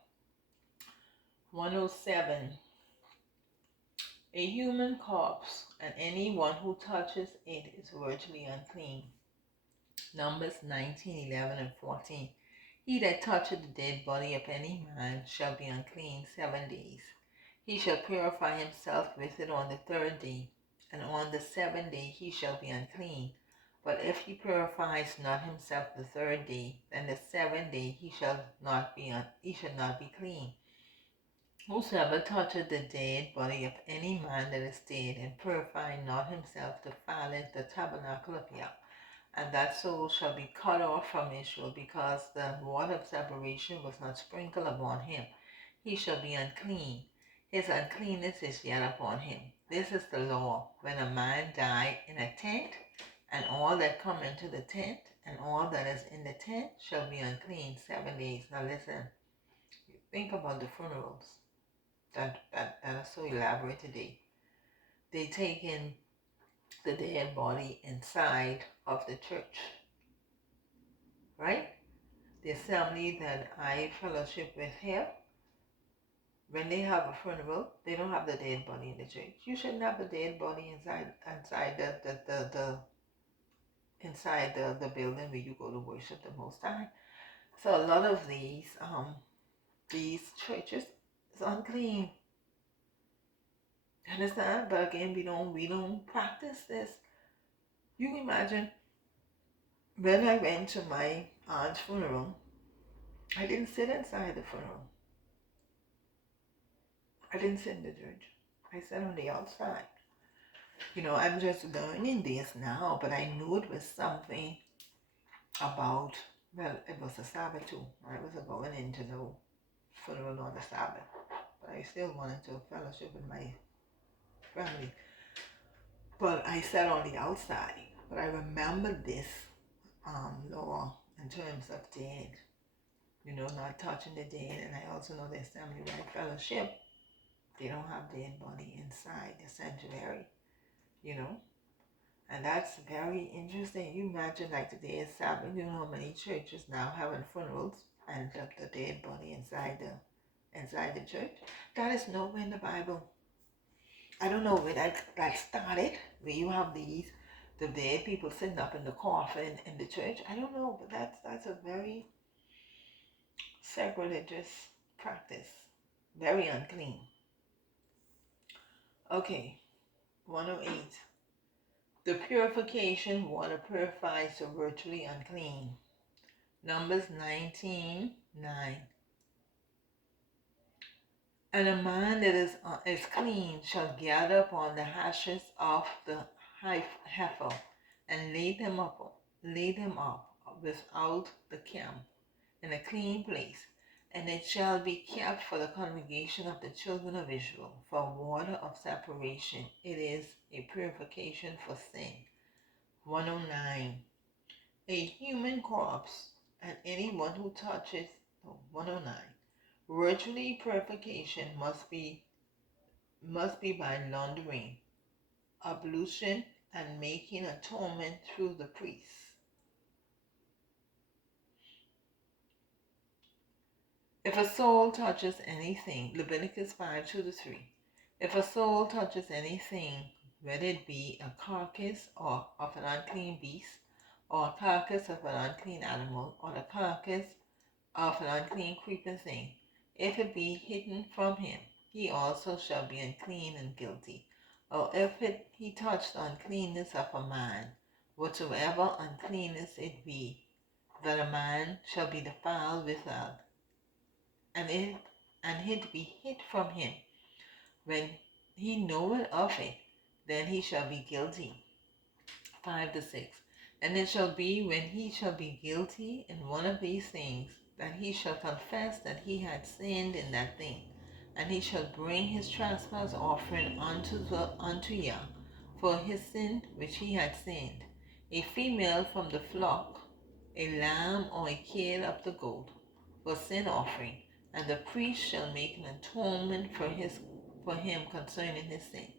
107. A human corpse, and anyone who touches it is virtually unclean. Numbers 19, 11, and 14. He that toucheth the dead body of any man shall be unclean 7 days. He shall purify himself with it on the 3rd day, and on the 7th day he shall be unclean. But if he purifies not himself the 3rd day, then the 7th day he shall not be clean. Whosoever toucheth the dead body of any man that is dead, and purify not himself, defileth the tabernacle of Yah, and that soul shall be cut off from Israel, because the water of separation was not sprinkled upon him. He shall be unclean. His uncleanness is yet upon him. This is the law. When a man die in a tent, and all that come into the tent, and all that is in the tent shall be unclean 7 days. Now listen, think about the funerals that are so elaborate today. They take in the dead body inside of the church, right? The assembly that I fellowship with here, when they have a funeral, they don't have the dead body in the church. You shouldn't have the dead body inside the building where you go to worship the Most High. So a lot of these churches is unclean. Understand? But again, we don't practice this. You can imagine when I went to my aunt's funeral, I didn't sit inside the funeral. I didn't sit in the church. I sat on the outside. I'm just learning this now, but I knew it was something about, well, it was a Sabbath too. I wasn't going into no funeral on the Sabbath, but I still wanted to fellowship with my family. But I sat on the outside. But I remember this law in terms of dead, not touching the dead. And I also know the assembly where I fellowship, they don't have dead body inside the sanctuary, And that's very interesting. You imagine like today is Sabbath, how many churches now having funerals and the dead body inside the church. That is nowhere in the Bible. I don't know where that started, where you have the dead people sitting up in the coffin in the church. I don't know, but that's a very sacrilegious practice, very unclean. Okay, 108. The purification water purifies the virtually unclean. Numbers 19:9. And a man that is clean shall gather upon the ashes of the heifer and lay them up without the camp in a clean place, and it shall be kept for the congregation of the children of Israel for water of separation. It is a purification for sin. 109. A human corpse and anyone who touches 109. Ritually purification must be by laundering, ablution, and making atonement through the priest. If a soul touches anything, Leviticus 5:2-3. If a soul touches anything, whether it be a carcass or of an unclean beast, or a carcass of an unclean animal, or the carcass of an unclean creeping thing, if it be hidden from him, he also shall be unclean and guilty. Or if he touched the uncleanness of a man, whatsoever uncleanness it be, that a man shall be defiled without, and it be hid from him, when he knoweth of it, then he shall be guilty. 5-6. And it shall be when he shall be guilty in one of these things, that he shall confess that he had sinned in that thing, and he shall bring his trespass offering unto Yah for his sin which he had sinned, a female from the flock, a lamb or a kid of the goat, for sin offering, and the priest shall make an atonement for him concerning his sin.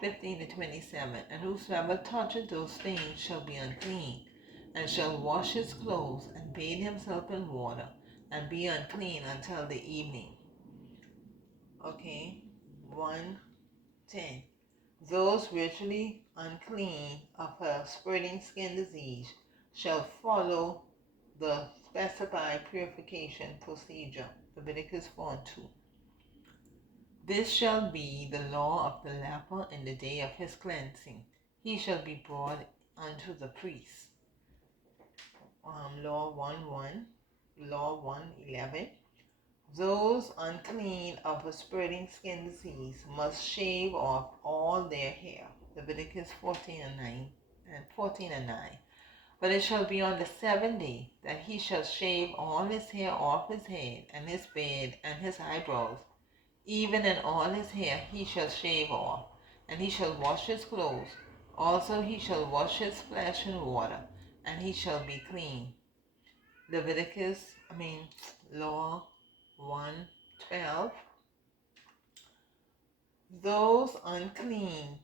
15-27. And whosoever toucheth those things shall be unclean, and shall wash his clothes, and bathe himself in water, and be unclean until the evening. Okay, 1:10. Those ritually unclean of a spreading skin disease shall follow the specified purification procedure. Leviticus 4:2. This shall be the law of the leper in the day of his cleansing. He shall be brought unto the priest. Law 1:1, Law 1:11. Those unclean of a spreading skin disease must shave off all their hair. Leviticus 14:9 and 14:9. But it shall be on the 7th day that he shall shave all his hair off his head, and his beard, and his eyebrows, even and all his hair he shall shave off, and he shall wash his clothes. Also he shall wash his flesh in water, and he shall be clean. Law 1:12. Those unclean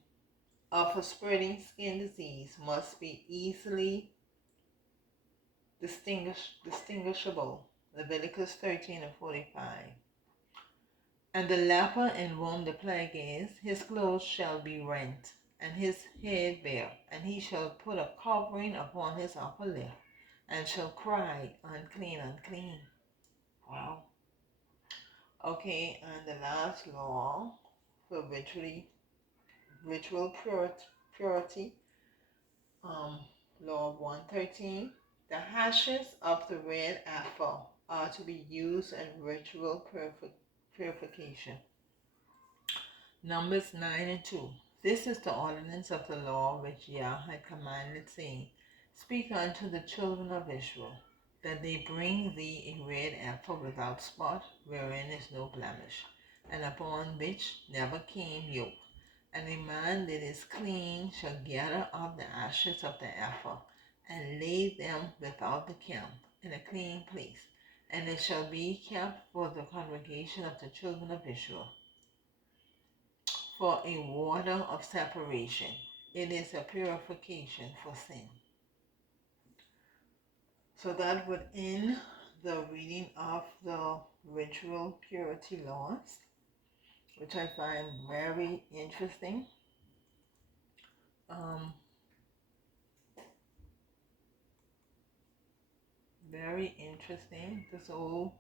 of a spreading skin disease must be easily distinguishable. Leviticus 13:45. And the leper in whom the plague is, his clothes shall be rent, and his head bare, and he shall put a covering upon his upper lip, and shall cry, unclean, unclean. Wow. Okay, and the last law for ritual purity, law 113. The ashes of the red apple are to be used in ritual purification. Numbers 9:2. This is the ordinance of the law which Yah had commanded, saying, Speak unto the children of Israel, that they bring thee a red apple without spot, wherein is no blemish, and upon which never came yoke. And a man that is clean shall gather up the ashes of the apple, and lay them without the camp, in a clean place, and it shall be kept for the congregation of the children of Israel, for a water of separation. It is a purification for sin. So that would end the reading of the ritual purity laws. which I find very interesting. Um, Very interesting. This whole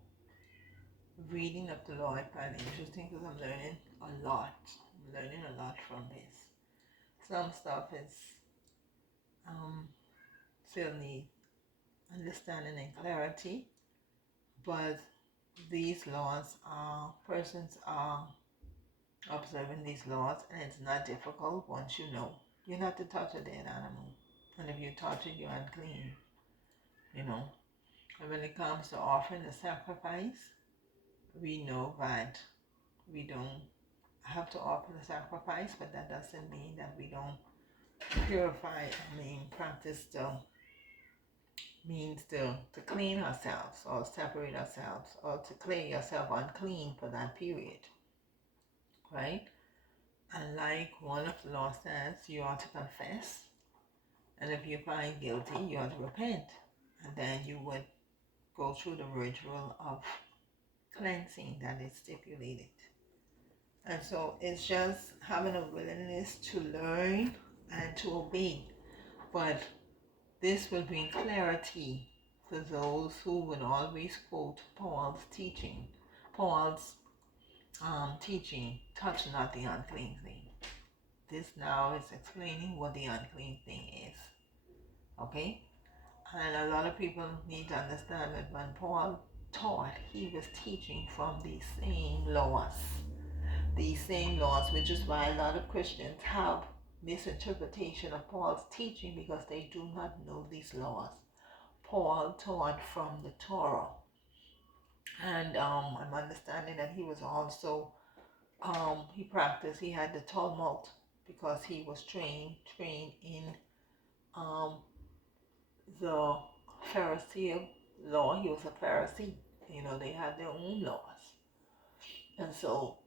reading of the law I find interesting because I'm learning a lot. I'm learning a lot from this. Some stuff is still need understanding and clarity, but these laws are persons are observing these laws, and it's not difficult once you know. You're not to touch a dead animal, and if you touch it, you're unclean. You know. And when it comes to offering a sacrifice, we know that we don't have to offer the sacrifice, but that doesn't mean that we don't purify. Practice the means to clean ourselves or separate ourselves or to clear yourself unclean for that period, right? And like one of the law says, you are to confess, and if you find guilty, you are to repent, and then you would go through the ritual of cleansing that is stipulated. And so it's just having a willingness to learn and to obey. But this will bring clarity for those who would always quote Paul's teaching. Paul's teaching, touch not the unclean thing. This now is explaining what the unclean thing is. Okay? And a lot of people need to understand that when Paul taught, he was teaching from these same laws. These same laws, which is why a lot of Christians have misinterpretation of Paul's teaching because they do not know these laws. Paul taught from the Torah, and I'm understanding that he was also he had the Talmud because he was trained in um, the Pharisee law. He was a Pharisee. You know, they had their own laws, and so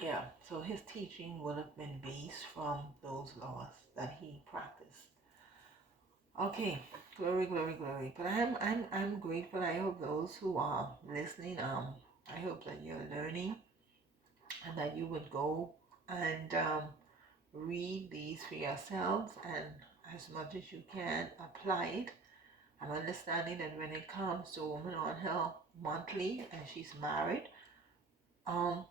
yeah, so his teaching would have been based from those laws that he practiced. Okay, glory, glory, glory. But I'm grateful. I hope those who are listening, I hope that you're learning and that you would go and read these for yourselves and as much as you can apply it. I'm understanding that when it comes to a woman on her monthly and she's married, um,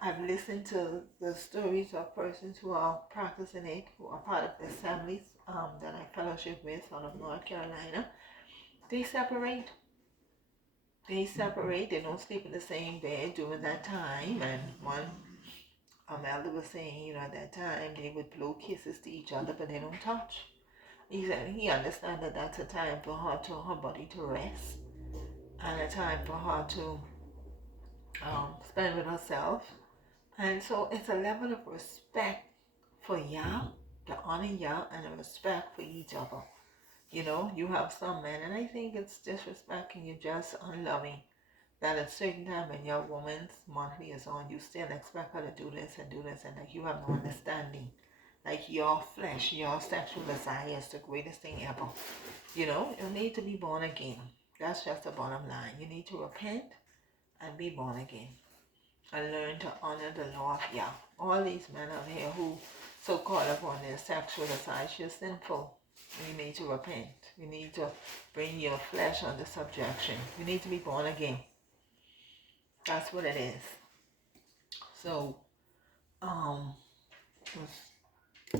I've listened to the stories of persons who are practicing it, who are part of the assemblies that I fellowship with out of North Carolina. They separate. They don't sleep in the same bed during that time. And one elder was saying, at that time they would blow kisses to each other, but they don't touch. He said he understands that that's a time for her body to rest and a time for her to spend with herself. And so it's a level of respect for Yah, to honor Yah, and a respect for each other. You have some men, and I think it's disrespect and you're just unloving, that at a certain time when your woman's monthly is on, you still expect her to do this, and like you have no understanding. Like your flesh, your sexual desire is the greatest thing ever. You need to be born again. That's just the bottom line. You need to repent and be born again. And learn to honor the law of Yah. All these men out here who so caught up on their sexual desires, you're sinful. You need to repent. You need to bring your flesh under subjection. You need to be born again. That's what it is. So,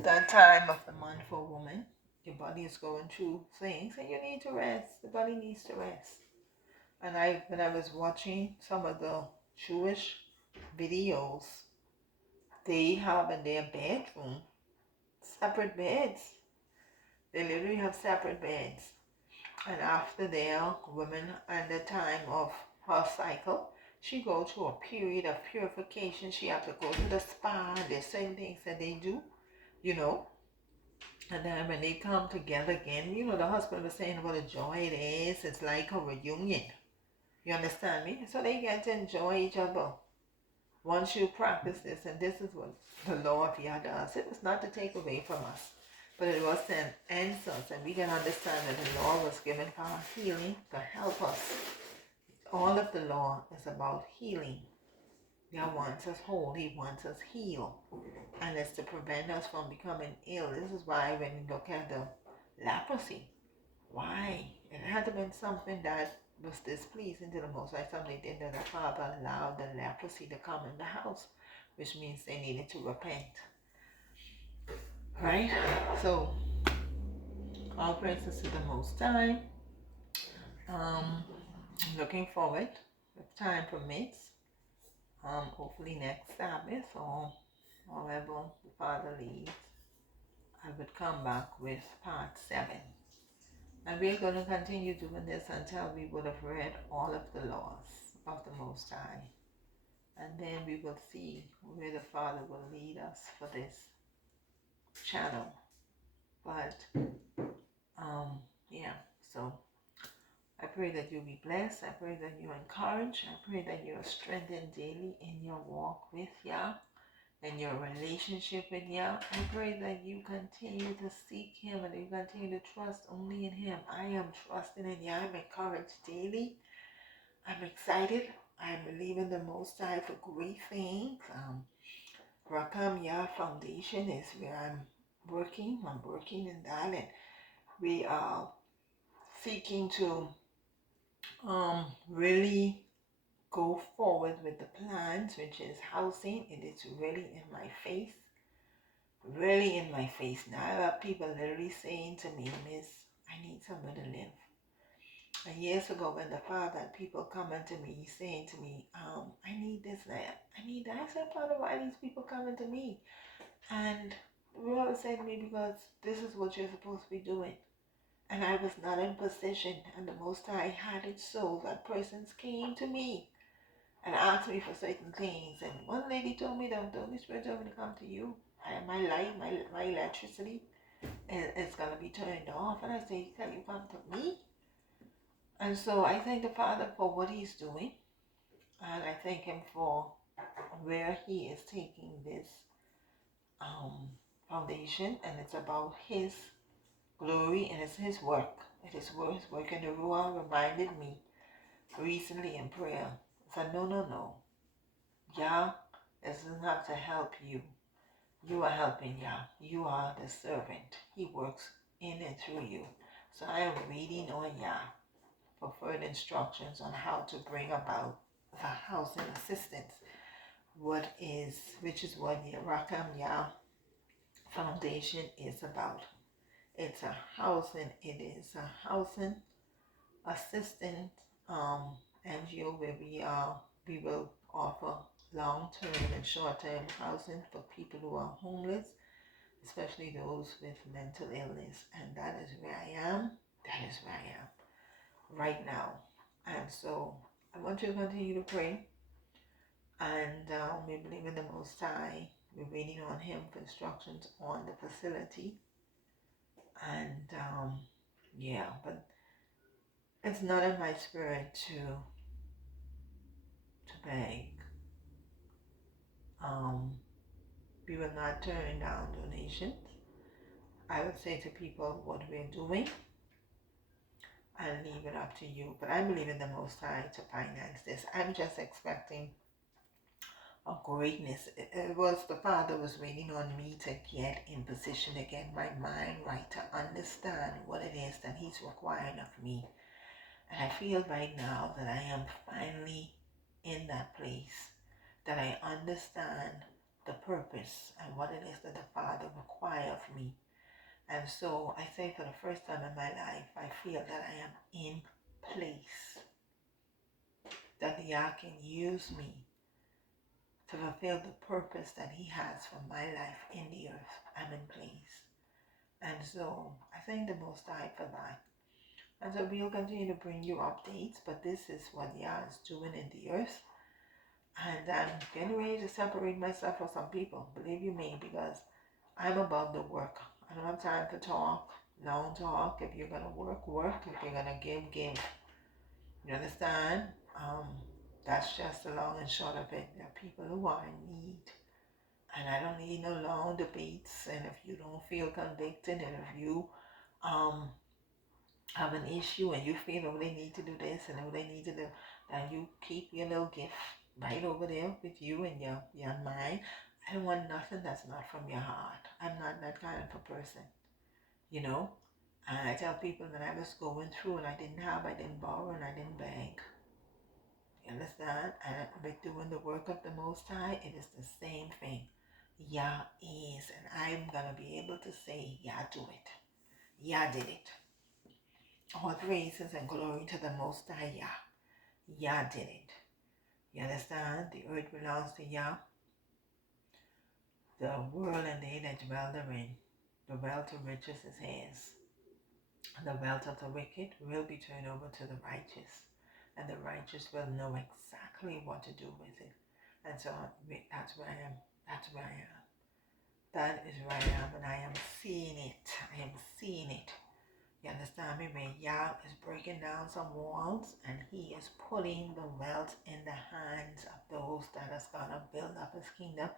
that time of the month for a woman, your body is going through things and you need to rest. The body needs to rest. And when I was watching some of the Jewish videos, they have in their bedroom separate beds. They literally have separate beds. And after their women and the time of her cycle, she goes through a period of purification. She has to go to the spa. There's certain things that they do, And then when they come together again, the husband was saying what a joy it is. It's like a reunion. You understand me? So they get to enjoy each other. Once you practice this, and this is what the law of Yah does, it was not to take away from us, but it was to answer us, and we can understand that the law was given for our healing, to help us. All of the law is about healing. God wants us whole. He wants us healed. And it's to prevent us from becoming ill. This is why when you look at the leprosy, why? It had to been something that was displeasing to the Most High. Something did that the Father allowed the leprosy to come in the house, which means they needed to repent. Right? So, all praises to the Most High. Looking forward, if time permits, hopefully next Sabbath or however the Father leads, I would come back with part 7. And we're going to continue doing this until we would have read all of the laws of the Most High. And then we will see where the Father will lead us for this channel. But, yeah, so I pray that you be blessed. I pray that you're encouraged. I pray that you're strengthened daily in your walk with Yah and your relationship with Yah. I pray that you continue to seek Him and you continue to trust only in Him. I am trusting in Yah. I'm encouraged daily. I'm excited. I'm believing the Most High for great things. Rakam Yah Foundation is where I'm working. I'm working in that, and we are seeking to really go forward with the plans, which is housing. It is really in my face. Really in my face. Now I have people literally saying to me, Miss, I need somewhere to live. And years ago when the Father had people coming to me saying to me, I need this, I need that. I said, Father, why are these people coming to me? And the Lord said to me, because this is what you're supposed to be doing. And I was not in position, and the Most High had it so that persons came to me and asked me for certain things. And one lady told me that the Holy Spirit told me to come to you. My light, my electricity is going to be turned off. And I said, can you come to me? And so I thank the Father for what He's doing. And I thank Him for where He is taking this foundation. And it's about His glory and it's His work. It is His work. And the Ruah reminded me recently in prayer. I said, no. Yah doesn't have to help you. You are helping Yah. You are the servant. He works in and through you. So I am waiting on Yah for further instructions on how to bring about the housing assistance, which is what the Rakam Yah Foundation is about. It's a housing. It is a housing assistance NGO where we will offer long-term and short-term housing for people who are homeless, especially those with mental illness. And that is where I am. That is where I am right now. And so I want you to continue to pray. And we believe in the Most High. We're waiting on Him for instructions on the facility. And yeah, but it's not in my spirit to beg. We will not turn down donations. I would say to people what we're doing and leave it up to you. But I believe in the Most High to finance this. I'm just expecting a greatness. It was the Father was waiting on me to get in position to get my mind right, to understand what it is that He's requiring of me. And I feel right now that I am finally in that place, that I understand the purpose and what it is that the Father requires of me. And so I say for the first time in my life, I feel that I am in place, that Yah can use me to fulfill the purpose that He has for my life in the earth. I'm in place. And so I thank the Most High for that. And so we'll continue to bring you updates, but this is what Yah is doing in the earth. And I'm getting ready to separate myself from some people, believe you me, because I'm about the work. I don't have time to talk, long talk. If you're going to work, work. If you're going to give, give. You understand? That's just the long and short of it. There are people who are in need. And I don't need no long debates. And if you don't feel convicted, and if you have an issue and you feel, oh, they need to do this and oh, they need to do, then you keep your little gift right over there with you and your mind. I don't want nothing that's not from your heart. I'm not that kind of a person, you know. And I tell people that I was going through and I didn't have, I didn't borrow, and I didn't beg. You understand? And with doing the work of the Most High, it is the same thing. Yah is, and I'm gonna be able to say, Yah do it. Yah did it. All praises and glory to the Most High Yah. Yah did it. You understand? The earth belongs to Yah. The world and they that dwell therein. The wealth of riches is his. The wealth of the wicked will be turned over to the righteous, and the righteous will know exactly what to do with it. And so that's where I am. That's where I am. That is where I am, and I am seeing it. I am seeing it. You understand me? Where Yah is breaking down some walls, and he is putting the wealth in the hands of those that is gonna build up his kingdom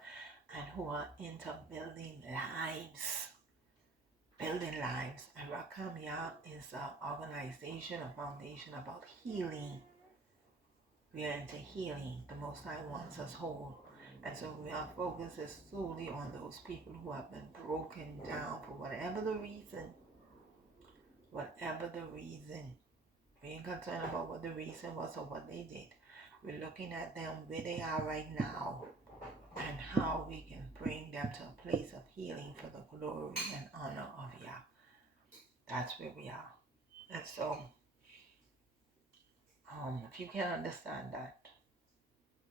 and who are into building lives. Building lives. And Rakam Yah is an organization, a foundation about healing. We are into healing. The Most High wants us whole. And so our focus is solely on those people who have been broken down for whatever the reason. Whatever the reason. We ain't concerned about what the reason was or what they did. We're looking at them where they are right now and how we can bring them to a place of healing for the glory and honor of Yah. That's where we are. And so, if you can understand that,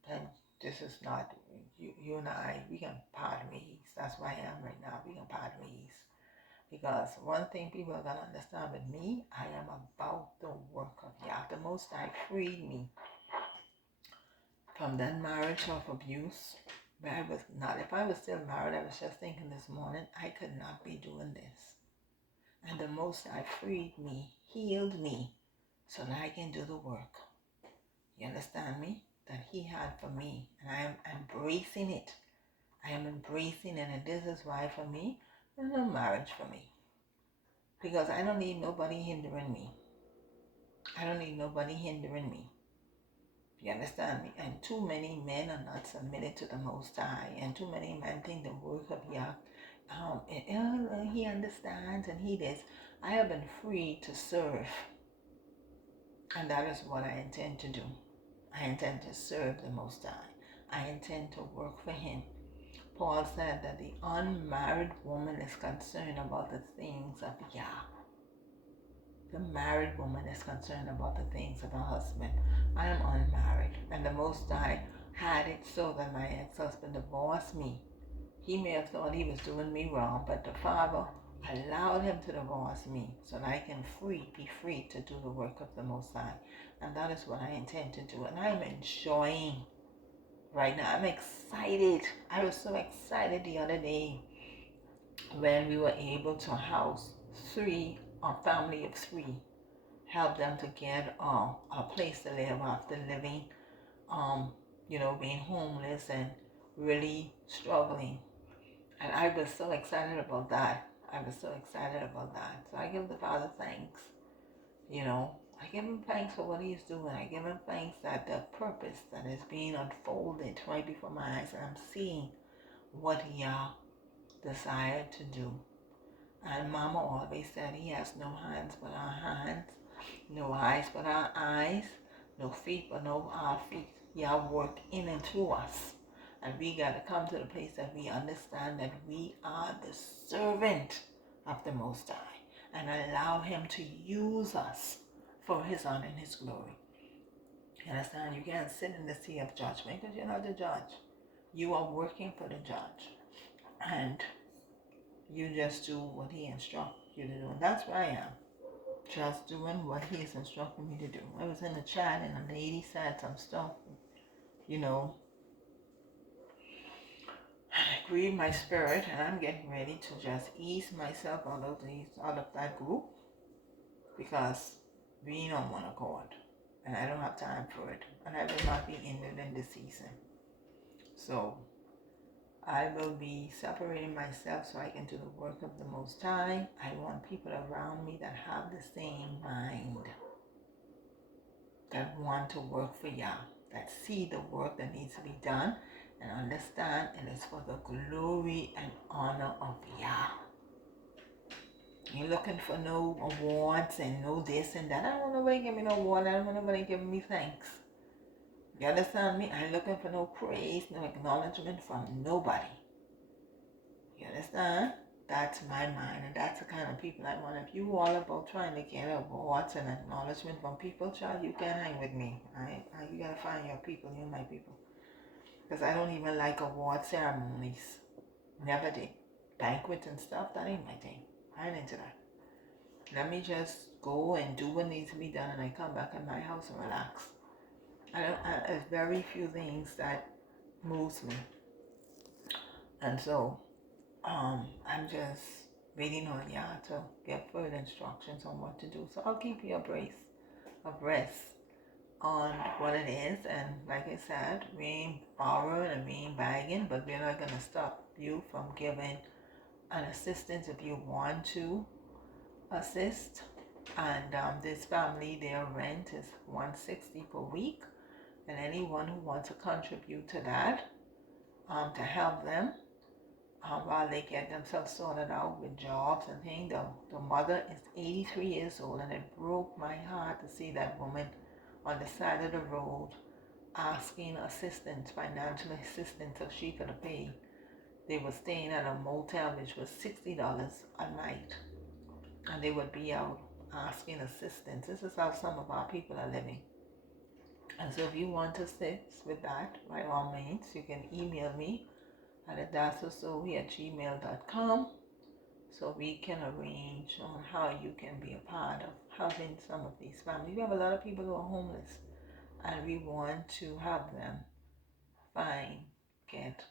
then this is not, you and I, we can part ways. That's where I am right now. We can part ways. Because one thing people are going to understand with me, I am about the work of Yah. The Most High freed me from that marriage of abuse. Where I was not, if I was still married, I was just thinking this morning, I could not be doing this. And the Most High freed me, healed me, so that I can do the work. You understand me? That he had for me. And I am embracing it. I am embracing it. And this is why for me, there's no marriage for me. Because I don't need nobody hindering me. I don't need nobody hindering me. You understand me? And too many men are not submitted to the Most High. And too many men think the work of Yah, he understands and he does. I have been free to serve. And that is what I intend to do. I intend to serve the Most High. I intend to work for him. Paul said that the unmarried woman is concerned about the things of Yah. The married woman is concerned about the things of her husband. I am unmarried, and the Most High had it so that my ex-husband divorced me. He may have thought he was doing me wrong, but the Father allowed him to divorce me so that I can be free to do the work of the Most High. And that is what I intend to do. And I'm enjoying right now. I'm excited. I was so excited the other day when we were able to house a family of three, help them to get a place to live after living, being homeless and really struggling. And I was so excited about that. So I give the Father thanks. I give him thanks for what he's doing. I give him thanks that the purpose that is being unfolded right before my eyes, and I'm seeing what Yah desired to do. And Mama always said he has no hands but our hands, no eyes but our eyes, no feet but no our feet. Yah work in and through us. And we got to come to the place that we understand that we are the servant of the Most High and allow him to use us for his honor and his glory. You understand? You can't sit in the seat of judgment because you're not the judge. You are working for the judge. And you just do what he instructs you to do. And that's where I am. Just doing what he is instructing me to do. I was in the chat and a lady said some stuff, grieved my spirit, and I'm getting ready to just ease myself out of that group because we don't want to accord, and I don't have time for it, and I will not be in it in this season. So I will be separating myself so I can do the work of the Most High. I want people around me that have the same mind, that want to work for Yah. that see the work that needs to be done and understand it is for the glory and honor of Yah. You're looking for no awards and no this and that. I don't want nobody give me no award. I don't want nobody giving me thanks. You understand me? I ain't looking for no praise, no acknowledgement from nobody. You understand? That's my mind, and that's the kind of people I want. If you all about trying to get awards and acknowledgement from people, child, you can't hang with me. You gotta find your people, you my people. Because I don't even like award ceremonies. Never did. Banquets and stuff, that ain't my thing. I ain't into that. Let me just go and do what needs to be done, and I come back in my house and relax. There's very few things that moves me. And so, I'm just waiting on y'all to get further instructions on what to do. So I'll keep you abreast on what it is. And like I said, we ain't borrowing and we ain't begging, but we're not gonna stop you from giving an assistance if you want to assist. And this family, their rent is $160 per week, and anyone who wants to contribute to that, to help them while they get themselves sorted out with jobs and things. The mother is 83 years old, and it broke my heart to see that woman on the side of the road asking assistance, financial assistance, so she could have paid. They were staying at a motel which was $60 a night, and they would be out asking assistance. This is how some of our people are living. And so if you want to assist with that, by all means, you can email me at adasosoe@gmail.com so we can arrange on how you can be a part of helping some of these families. We have a lot of people who are homeless, and we want to help them get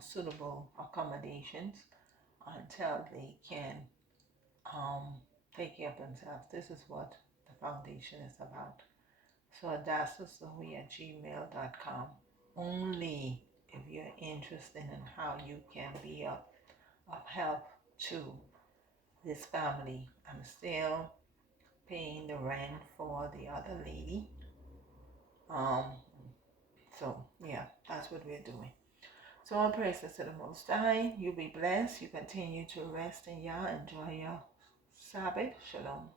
suitable accommodations until they can take care of themselves. This is what the foundation is about. So adasosoe@gmail.com. Only if you're interested in how you can be of help to this family. I'm still paying the rent for the other lady. So yeah, that's what we're doing. So all praises to the Most High. You be blessed. You continue to rest in Yah. Enjoy your Sabbath. Shalom.